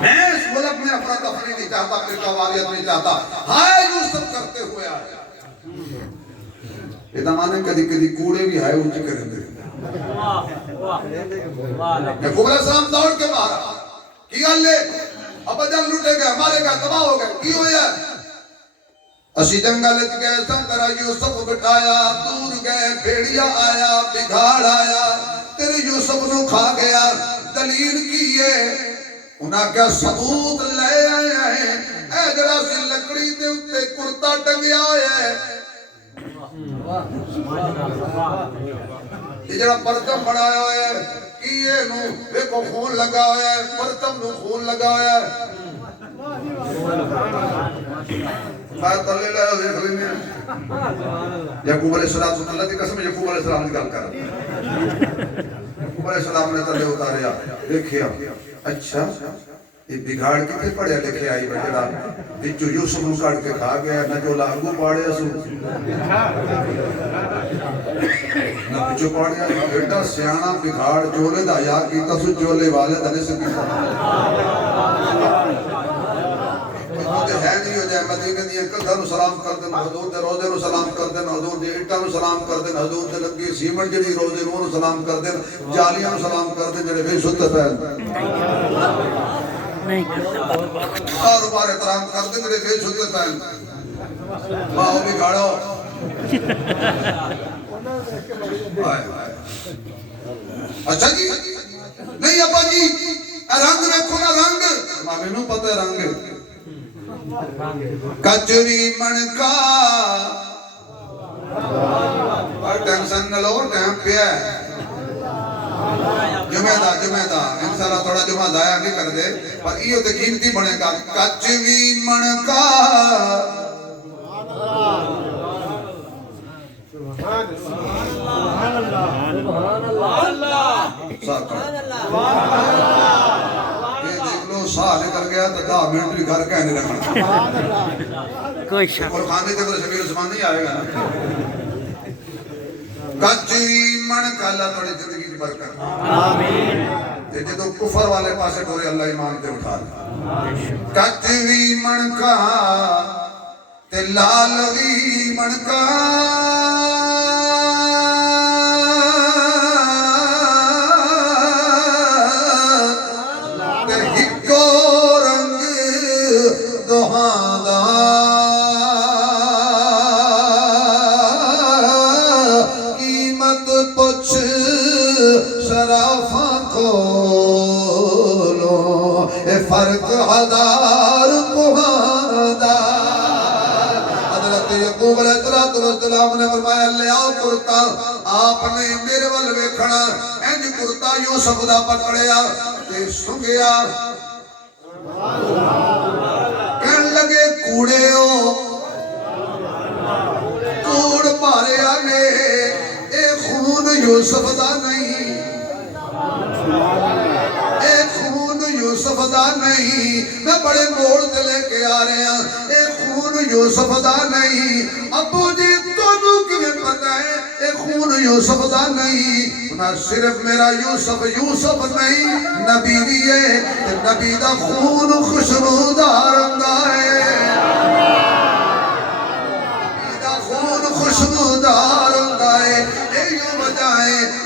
میں اس ملک میں افراتفری نہیں چاہتا، فرقہ واریت نہیں چاہتا، ہائے یوسف کرتے ہوئے آیا۔ یہ مانے کدی کدی کوڑے بھی ہائے اونچی کریں گے۔ یعقوب علیہ السلام دوڑ کے باہر کی گل ہے، ابا جان لوٹے گئے، مارے گئے، تباہ ہو گئے، کی ہویا؟ اسی جنگل وچ گئے سن، تیرا یوسف بٹایا، دور گئے بھیڑیا آیا، بگھاڑ آیا، تیرے یوسف نو کھا گیا۔ دلیل کی ہے انہاں کیا ثبوت لے آئے ہیں اے جڑا سی لکڑی دے اتے کرتا ٹنگیا ہے یہ جڑا پرتم بنایا ہے کیے نو ایکو خون لگا ہے پرتم نو خون لگا ہے بات تلے لے دیکھ لینے یعقوب علیہ السلام اللہ دی قسم یعقوب علیہ السلام کی گل کر یعقوب علیہ السلام نے تلے اتاریا دیکھیا اچھا یہ بگاڑ کتے پڑھے لکھے آئی بجڑا بچو یوسف نو کٹ کے کھا گیا نہ جو لاغو پاڑے سو نہ بچو پاڑے بیٹا سیانا بگاڑ چولے دا یا کیتا سو چولے والے دنے سے کیتا مجھے ہے نہیں ہو جائے مدینہ دی انکل دھر سلام کر دیں حضور دے روزے نو سلام کر دیں حضور دے اٹھا نو سلام کر دیں حضور دے لگی سیمن جڑی روزے نو سلام کر دیں جالیاں نو سلام کر دیں جڑے بے ستے پہل اور بار احترام کر دیں جڑے بے ستے پہل باہو بھی گھاڑو اچھا جی نہیں ابا جی رنگ رکھو نا رنگ مامی نو پتہ ہے رنگ کجوی منکا اور ٹینشن نہ لو ٹائم پہ ہے جمعہ دا انشاءاللہ تھوڑا جمعہ ضائع نہیں کر دے پر یہ تو قیمتی بنے گا کجوی منکا ساہ نکل گیا تو 10 منٹ بھی گھر کہنے رکھنا کوئی شک اور خاندے تک شبیر عثمان نہیں آئے گا کجوی منکا اللہ توڑی زندگی کی برکت آمین جدو کفر والے پاسے ٹورے اللہ ایمان تے اٹھا لے کجوی منکا تے لالوی منکا فرق ہزار کوہاندہ حضرت یعقوب علیہ السلام نے فرمایا لے آؤ کرتا آپ نے میرے وال ویکھنا انج کرتا یوسف دا پکڑیا تے سنگیا کہن لگے کوڑے ہو کوڑ ماریا نے اے خون یوسف دا نہیں یوسف دا نہیں میں بڑے موڑ دلے کے آ رہے ہیں اے خون یوسف دا نہیں ابو جی تونوں کیویں پتہ ہے اے خون یوسف دا نہیں نہ صرف میرا یوسف نہیں نبی بھی ہے تے نبی دا خون خوشبودار ہوندا ہے نبی دا خون خوشبودار ہوندا ہے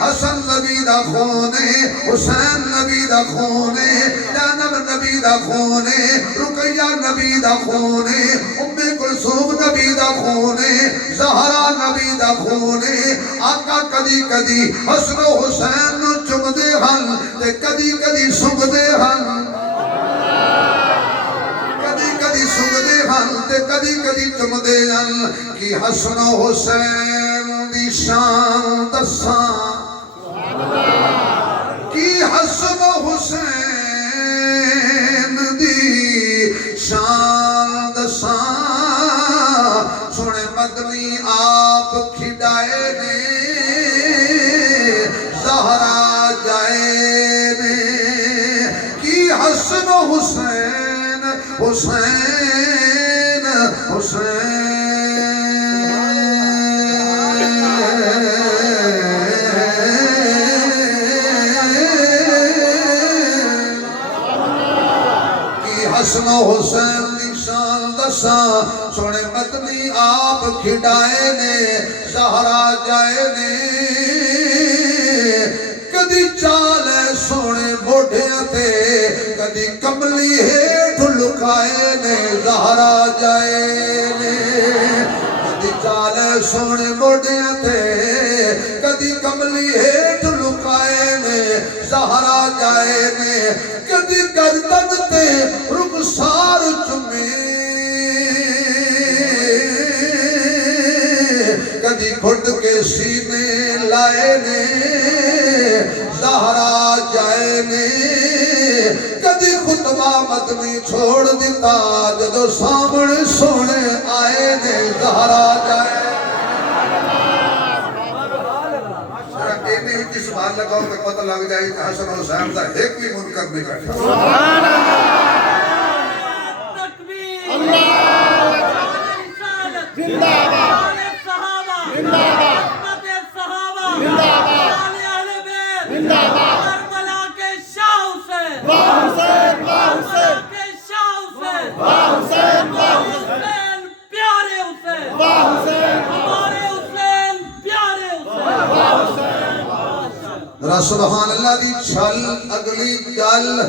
حسن نبی دا خون ہے حسین نبی دا خون ہے زینب نبی دا خون ہے رقیہ نبی دا خون ہے ام کلثوم نبی دا خون ہے زہرا نبی دا خون ہے آقا کدی کدی حسن و حسین نو چمدے ہن تے کدی کدی سنگدے ہن کدی سنگدے ہن تے کدی کدی چمدے ہن کہ حسن و حسین دی شان دساں کی حسن و حسین دی شان دساں سنے مدنی آپ کھڑائے نے زہرا جائے نے کی حسن و حسین حسین حسین حسن و حسین دی شان دساں سونے مدنی آپ کھڑائے نے زہرا جائے نے کدی چالے سونے موڑھیاں تے کدی کملی ہیٹھ لکھائے نے زہرا جائے نے کدی چالے سونے موڑھیاں تے کدی کملی ہیٹھ لکھائے فرمائے نے زہرا جائے نے کدی گردن تے رخسار چومے کدی گھٹ کے سینے لائے نے زہرا جائے نے کدی خطبہ مدنی چھوڑ دیتا جدو سامنے سونے آئے نے زہرا جائے جس بات لگاؤ کہ پتہ لگ جائے کہ حسن حسین کا ایک بھی منکر نہیں بیٹھا تکبیر سبحان اللہ دی چھل اگلی گل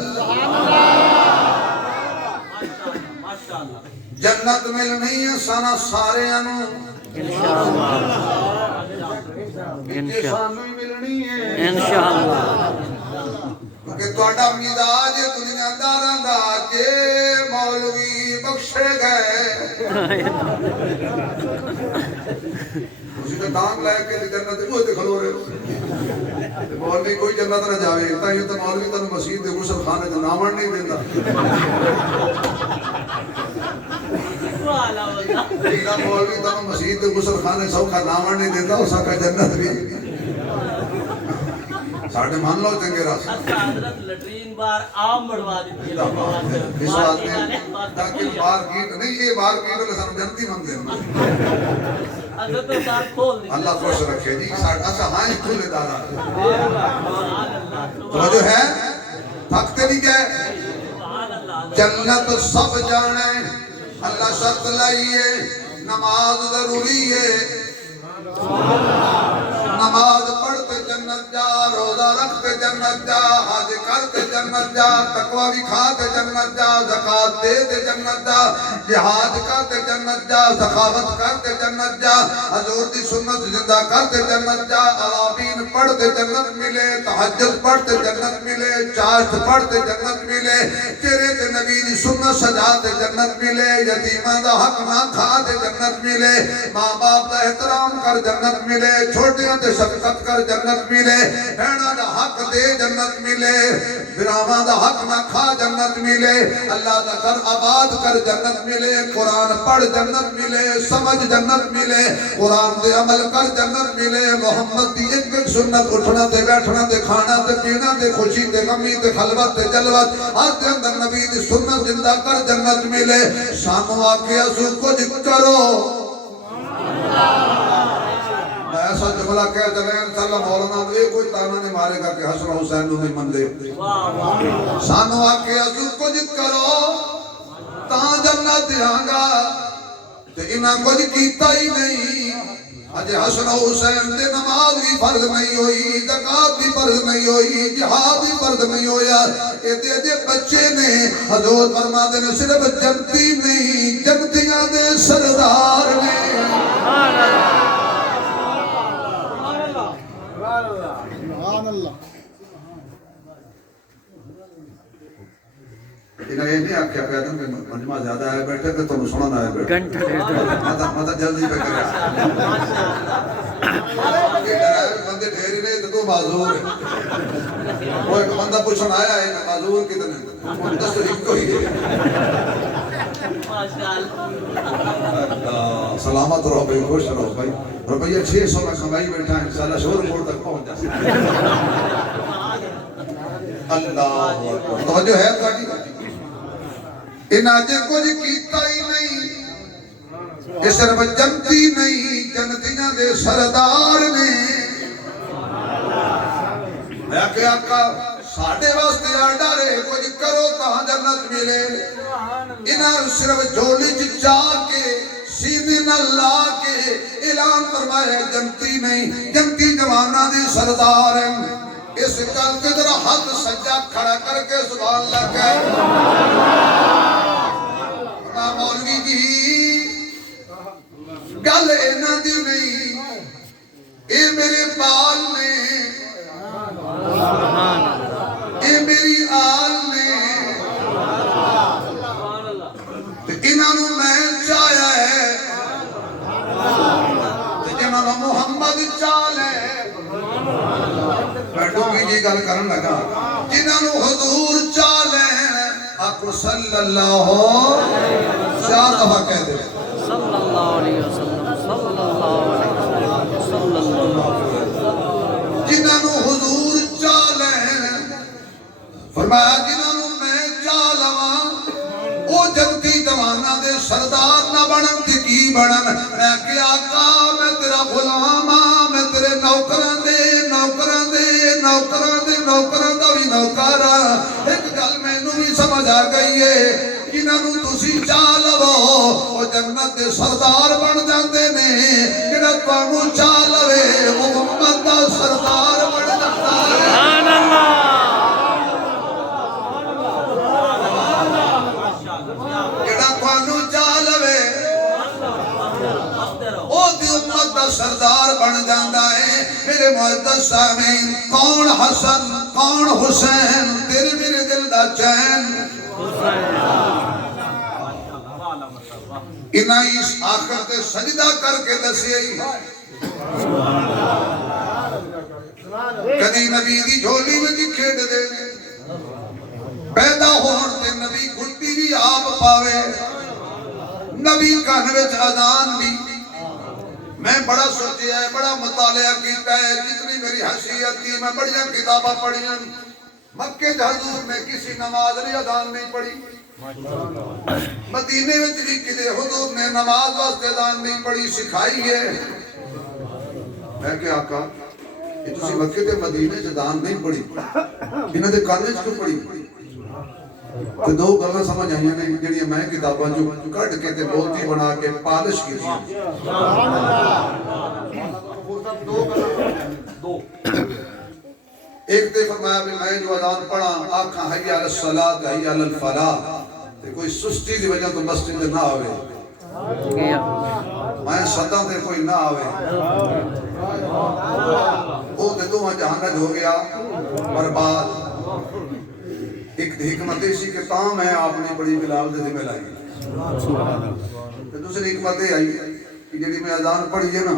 جنت ملنی ہے سانا سارے انو سانو ہی ملنی ہے انشاءاللہ کہ توڑا مزاج دنیا داراں دا جے مولوی بخشے گئے اسی میں ٹانگ لائے کہ جنت وہ تے کھلو رہے مولوی کوئی جنت نہ جاوے تا یہ تو مولوی تن مسجد دے غسل خانے دا نامن نہیں دیندا ایک مولوی تن مسجد دے غسل خانے سوکھا نامن نہیں دیندا اسا کا جنت بھی ساڑھے مان لو چنگے راس حضرت لٹرین بار عام بڑھوا دیتی ہے اس بات میں تاکہ بار کیٹ نہیں یہ بار کیٹ لے سانو جنتی من دینا حضرت بار کھول دیتی اللہ خوش رکھے جی اچھا ہاں ہی کھولے دارا تو جو ہے تھکتے نہیں گئے جنت سب جانے اللہ شرط لائیے نماز ضروری ہے نماز پڑھتے جنت جا روزہ رکھتے جنت جا حج کرتے جنت جا تقوی بھی کھاتے جنت جا زکات دیتے جنت جا جہاد کرتے جنت جا سخاوت کرتے جنت جا حضور دی سنت زندہ کرتے جنت جا اوابین پڑھتے جنت ملے تہجد پڑھتے جنت ملے چاشت پڑھتے جنت ملے چہرے تے نبی دی سنت سجاتے جنت ملے یتیماں دا حق نہ کھاتے جنت ملے ماں باپ دا احترام کر جنت ملے چھوٹیاں تے شفقت کر جنت ملے بہناں دا حق دے جنت ملے براواں دا حق نہ کھا جنت ملے اللہ دا گھر آباد کر جنت ملے قرآن پڑھ جنت ملے سمجھ جنت ملے قرآن دے عمل کر جنت ملے محمد دی ایک ایک سنت اٹھنا تے بیٹھنا تے کھانا تے پینا تے خوشی تے غمی تے خلوت تے جلوت ہر دے اندر نبی دی سنت زندہ کر جنت ملے سانو آکے اسو کچھ کرو ایسا جملہ کہہ چلے انشاءاللہ مولانا یہ کوئی تانا نہیں مارے گا کہ حسن حسین نو نہیں مندے سانو آکے اسو کچھ کرو تاں جنت دیاں تے انہاں کچھ کیتا ہی نہیں اج حسن حسین تے نماز بھی فرض نہیں ہوئی زکات بھی فرض نہیں ہوئی جہاد بھی فرض نہیں ہویا اے بچے نے حضور فرما دے صرف جنتی نہیں جنتیاں دے سردار نے سبحان اللہ انہیں یہ نہیں آکھیا کہتا کہ مجمع زیادہ ہے بیٹھے کہ تم سننا ہے بیٹھے مطلب جلدی پہ کریا یہ ڈرائیو بندے ٹھہری نہیں تو معذور ہے وہ ایک بندہ پوچھن آیا ہے معذور کتنے دس تو ایک کو ہی ہے سلامت رہو بھائی خوش رہو بھائی روپیہ 600 میں کمائی بیٹھا ہے انشاءاللہ شور موڑ تک پہنچ جا سکتا اللہ توجہ ہے تاکہ انہاں جے کچھ کیتا ہی نہیں یہ صرف جنتی نہیں جنتیاں دے سردار نے میں کہ آقا ساڑھے واسطے ڈارے کچھ کرو تاں جنت ملے انہاں صرف جھولی چاہ کے سینے نہ لا کے اعلان فرمایا جنتی نہیں جنتی جوانہ دے سردار ہیں اس گل کے ذرا ہاتھ سجا کھڑا کر کے سبحان اللہ کہہ مولوی جی گل اینا دی نہیں اے میرے بال نے میری آل نے انہوں میں چاہیا ہے جنہوں محمد چال ہے بیٹھو کی جی گل کرن لگا جنہوں حضور چال ہے آکو صلی اللہ چار دفعہ کہہ دے صلی اللہ علیہ وسلم صلی اللہ علیہ وسلم صلی اللہ علیہ وسلم جنہوں حضور چال ہے فرمایا جنہوں میں چالواں او جنتی جوانہ دے سردار نہ بڑھن کی بڑھن میں کہ آقا میں تیرا غلام میں تیرے نوکران دے دا بھی نوکارا ایک گل میں نو بھی سمجھ آ گئی ہے جنہوں تسی چالو او جنت دے سردار بن جاندے نے جنہوں تانوں چالوے وہ محمد دا سردار بن جاتا ہے سبحان اللہ سردار بن جاندہ ہے میرے معزز سامعین کون حسن کون حسین دل میرے دل دا چین انہاں اس آخر تے سجدہ کر کے دسی آئی کدی نبی دی جھولی میں جی کھیڑ دے پیدا ہون تے نبی گھٹی بھی آپ پاوے نبی کانوچ اذان بھی میں بڑا سوچیا ہے بڑا مطالعہ کیتا ہے جتنی میری حیثیت تھی میں بڑیاں کتاباں پڑھیاں مکے حضور نے کسی نماز نہیں اذان نہیں پڑھی مدینے میں بھی کدے حضور نے نماز واسطے اذان نہیں پڑھی سکھائی ہے میں کہ آقا یہ تسی مکے تے مدینے سے اذان نہیں پڑھی انہاں دے کالج کیوں پڑھی تو دو گلہ سمجھ آئیاں نے جڑی میں کتاباں جو کٹ کے تے بولتی بنا کے پالش کی تھی ایک تے فرمایا بھی میں جو اذان پڑھا آنکھاں حی علی الصلاۃ حی علی الفلاح تے کوئی سستی دی وجہ تو مسجد نہ آوے میں سدا تے کوئی نہ آوے وہ تے دو جہان ہو گیا برباد ایک حکمت اسی کہ تاں میں آپ نے بڑی بلال دے میں لائی دوسری حکمت آئی کہ جڑی میں اذان پڑھی ہے نا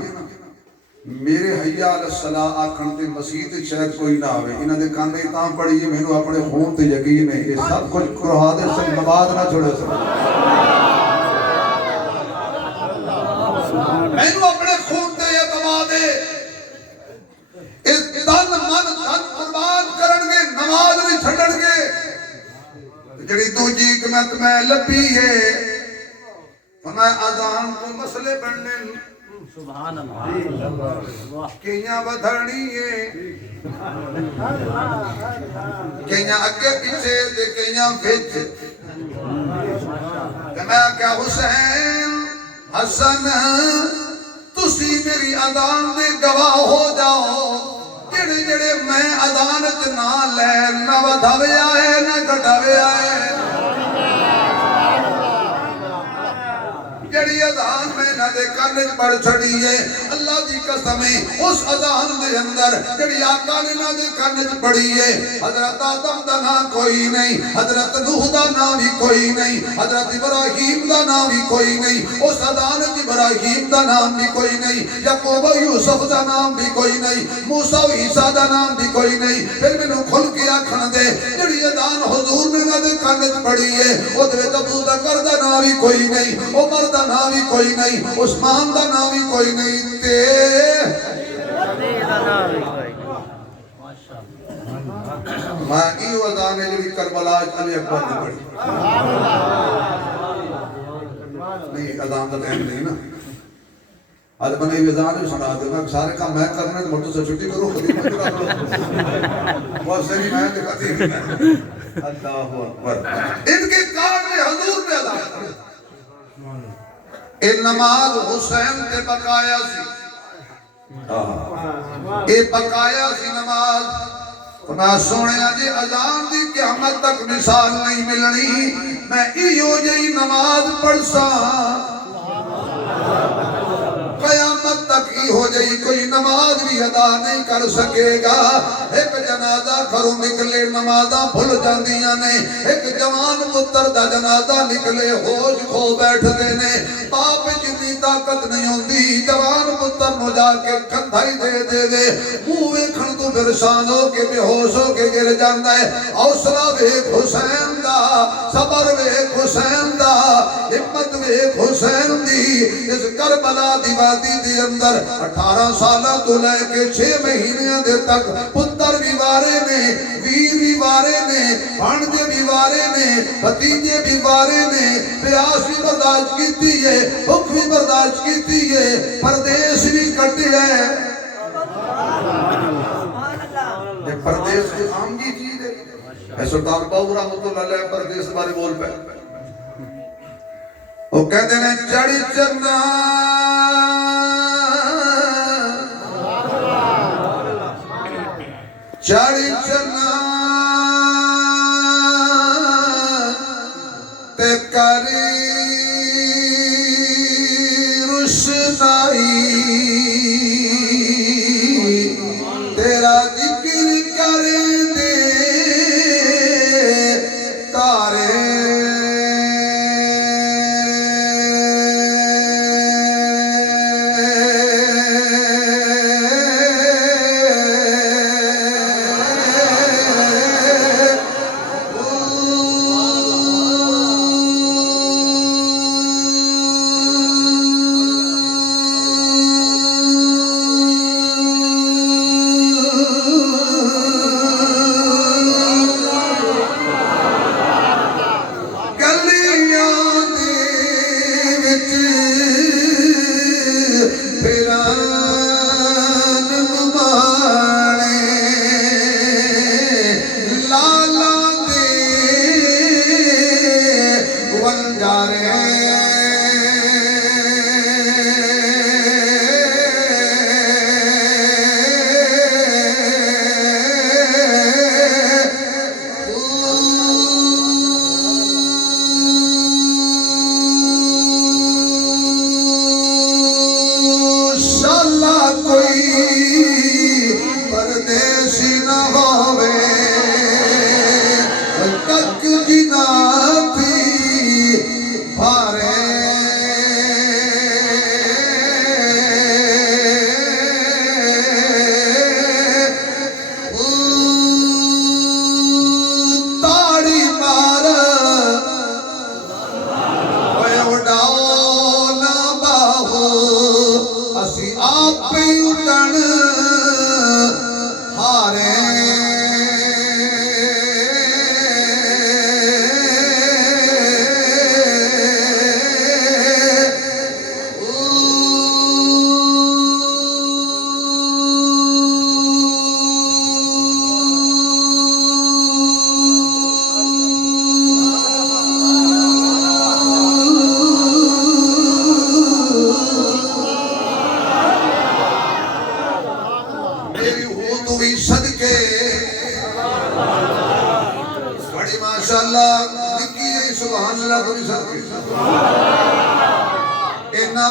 میرے حی علی الصلاۃ آکھن تے مسجد شاید کوئی نہ آوے انہاں دے کانے تاں پڑھی ہے مینوں اپنے خون تے یقین ہے یہ سب کچھ قرآن دے سے نماز نہ چھوڑے سکے مینوں اپنے خون تے اعتماد ہے اس دن من دن قربان کرن گے نماز نہیں چھڈن گے جڑی دوجی حکمت میں لبھی ہے فرمایا اذان کو مسئلے بننے سبحان اللہ کیاں بدھڑنی ہے کیاں اگے پیچھے تے کیاں وچ تے میں کیا حسین حسن تسی میری اذان دے گواہ ہو جاؤ جڑے جڑے میں اذان وچ نہ لے نہ ودھاویا ہے نہ گھٹاویا ہے جڑی اذان میں نہ دے کان وچ پڑھ چھڑی ہے اللہ دی قسم ہے اس اذان دے اندر جڑی آقا نے نہ دے کان وچ پڑھی ہے حضرت آدم دا نام کوئی نہیں حضرت نوح دا نام بھی کوئی نہیں حضرت ابراہیم دا نام بھی کوئی نہیں اس اذان وچ ابراہیم دا نام بھی کوئی نہیں یعقوب و یوسف دا نام بھی کوئی نہیں موسی و عیسی دا نام بھی کوئی نہیں پھر مینوں کھل کے آکھن دے جڑی اذان حضور نے نہ دے کان وچ پڑھی ہے او دے وچ ابو بکر دا نام بھی کوئی نہیں عمر دا نام بھی کوئی نہیں عثمان دا نام بھی کوئی نہیں تے میں ایو اذان ہے جڑی کربلا علی اکبر نے پڑھی نہیں اذان دا ٹائم نہیں نا آج بنے یہ اذان بھی سنا دے میں سارے کام میں کرنے تو مرتو سے چھٹی کرو خدمت کرا کرو بہت ساری میں دکھاتی اللہ اکبر ان کے کار میں حضور نے ادا کر اے نماز حسین تے بقایا سی اے بقایا سی نماز خدا سونے جی اذان دی قیامت تک مثال نہیں ملنی میں ایو جی نماز پڑھ سا قیامت تک کی ہو جائی کوئی نماز بھی ادا نہیں کر سکے گا. ایک جنازہ گھروں نکلے نمازاں بھول جاندیاں نے. ایک جوان پتر دا جنازہ نکلے ہوش کھو بیٹھدے نے. باپ جتنی طاقت نہیں ہوندی جوان پتر نو جا کے کندھائی دے دے منہ ویکھن تو پریشان ہو کے بے ہوش ہو کے گر جاندا ہے. حوصلہ ویکھ حسین دا, صبر ویکھ حسین دا, ہمت ویکھ حسین دی. اس کربلا دی وادی دی اندر 18 سالہ تو لے کے 6 مہینے دے تک پتر بھی وارے نے, ویر بھی وارے نے, بھانجے بھی وارے نے, بھتیجے بھی وارے نے. پیاس بھی برداشت کیتی ہے, بھوک بھی برداشت کیتی ہے, پردیس بھی کٹے ہے. یہ پردیس کی عام کی چیز ہے. سلطان باہو رحمت اللہ علیہ پردیس بارے بول پہ وہ کہتے ہیں چڑی چنا چڑی چنا تے کری رشنائی تیرا ذکر کرے دے تارے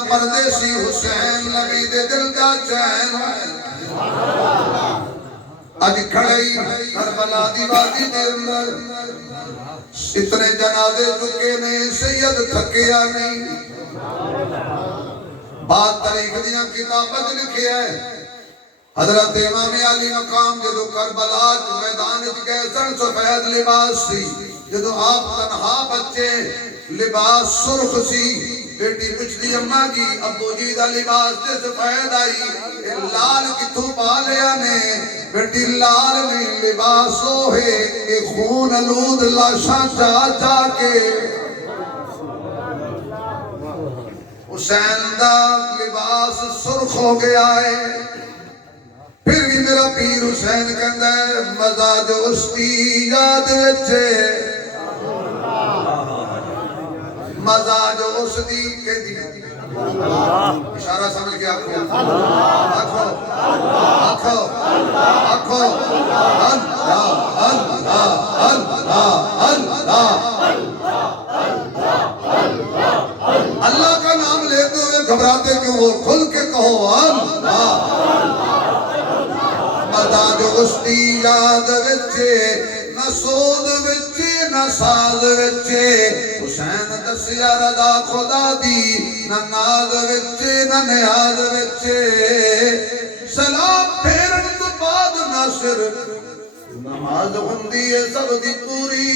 پردیسی حسین نبی دے دل دا چین اج کھڑائی کربلا دی وادی دے اندر اتنے جنازے چکے نے سید تھکیا نہیں. بات تاریخ دیاں کتابت لکھی ہے حضرت امام علی مقام جدو کربلا میدان گئے سن سفید لباس سی. جدو آپ تنہا بچے لباس سرخ سی. بیٹی پچھلی اماں کی ابو جی دا لباس تے سفید آئی لال کتھوں پا لیا نے. بیٹی لال میں لباس ہوئے کہ خون آلود لاشاں چا چا کے حسین دا لباس سرخ ہو گیا ہے. پھر بھی میرا پیر حسین کہندا ہے مزاج اس کی یاد وچے مزاج اس دی کہ دی اشارہ سمجھ کے آکھو آکھو آکھو آکھو اللہ اللہ اللہ اللہ اللہ کا نام لیتے ہوئے گھبراتے کیوں ہو؟ کھل کے کہو اللہ اس دی یاد وچے نہ سود وچے نہ ساز وچے حسین دسیا رضا خدا دی نہ ناز وچے نہ نیاز وچے سلام پھیرن تو بعد ناصر نماز ہوندی ہے سب دی پوری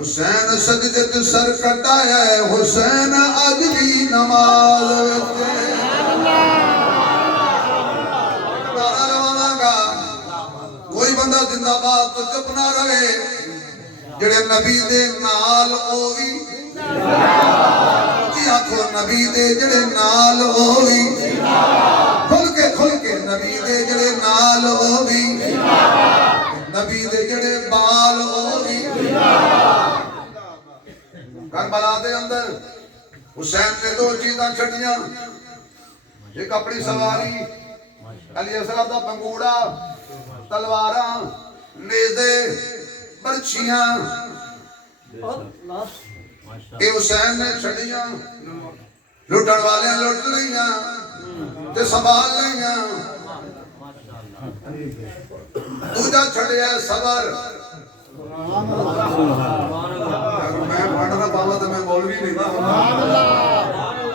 حسین سجدت سر کٹایا ہے حسین اجلی نماز وچے کوئی بندہ زندہ باد تو چپ نہ رہے جڑے نبی دے نال ہوئی کی آنکھو نبی دے جڑے نال ہوئی کھل کے نبی دے جڑے نال ہوئی نبی دے جڑے بال ہوئی کربلا دے اندر حسین نے دو چیزاں چھٹیاں ایک اپنی سواری علی اصغر دا پنگوڑا تلواراں نیزے برچیاں اے حسین نے چھڑیاں لٹن والے لٹ لیاں تے سنبھال لیاں دوجا چھڑیا صبر میں پڑھنا پاوا تو میں مولوی نہیں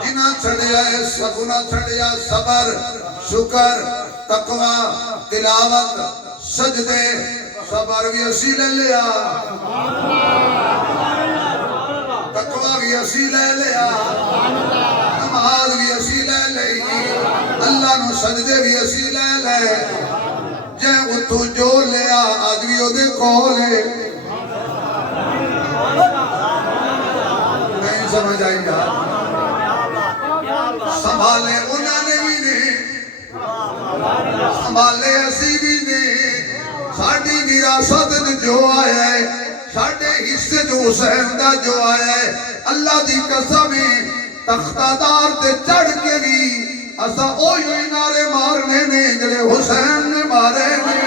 جنہ چھڑیا ہے سگنا چھڑیا صبر شکر تقوی تلاوت سجدے صبر بھی اسی لے لیا تقوی بھی اسی لے لیا نماز بھی اسی لے لئی اللہ نو سجدے بھی اسی لے لے جے اتھو جو لیا آج بھی او دے کولے نہیں سمجھ آئی گا سنبھالے انہوں نے بھی نہیں سنبھالے اسی بھی نہیں ساڑھی وراثت جو آیا ہے ساڑھے حصے جو حسین دا جو آیا ہے اللہ دی قسم تختہ دار تے چڑھ کے بھی اسا اوہی نعرے مارنے نے جڑے حسین نے مارے نے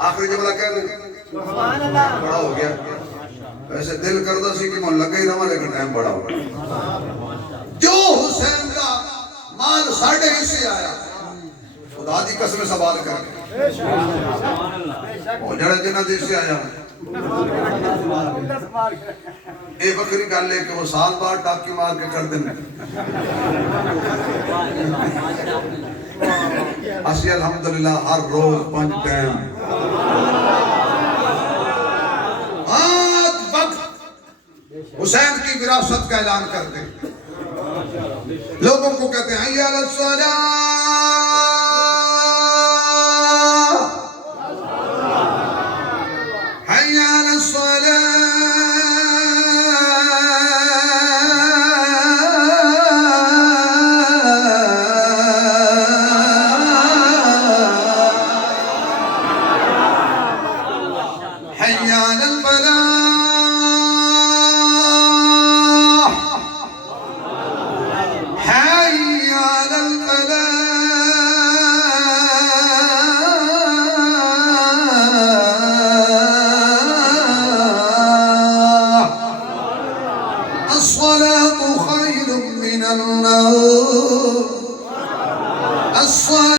آخری جملہ کہہ لیں بڑا ہو گیا ویسے دل کردہ سی کہ من لگا ہی رہا لیکن ٹائم بڑا ہو گیا جو حسین کا مال ساڑھے حصے آیا خدا دی قسم سوال کر کے وہ جڑا جنہ دے سے آیا اے بکری کر لے کہ وہ سال بعد ٹاکی مار کے کر دیں اسی الحمدللہ ہر روز 5 ٹائم آج وقت حسین کی وراثت کا اعلان کرتے لوگوں کو کہتے ہیں حی علی الصلاۃ حی علی الصلاۃ حی علی الفلاح الصلاة خير من النوم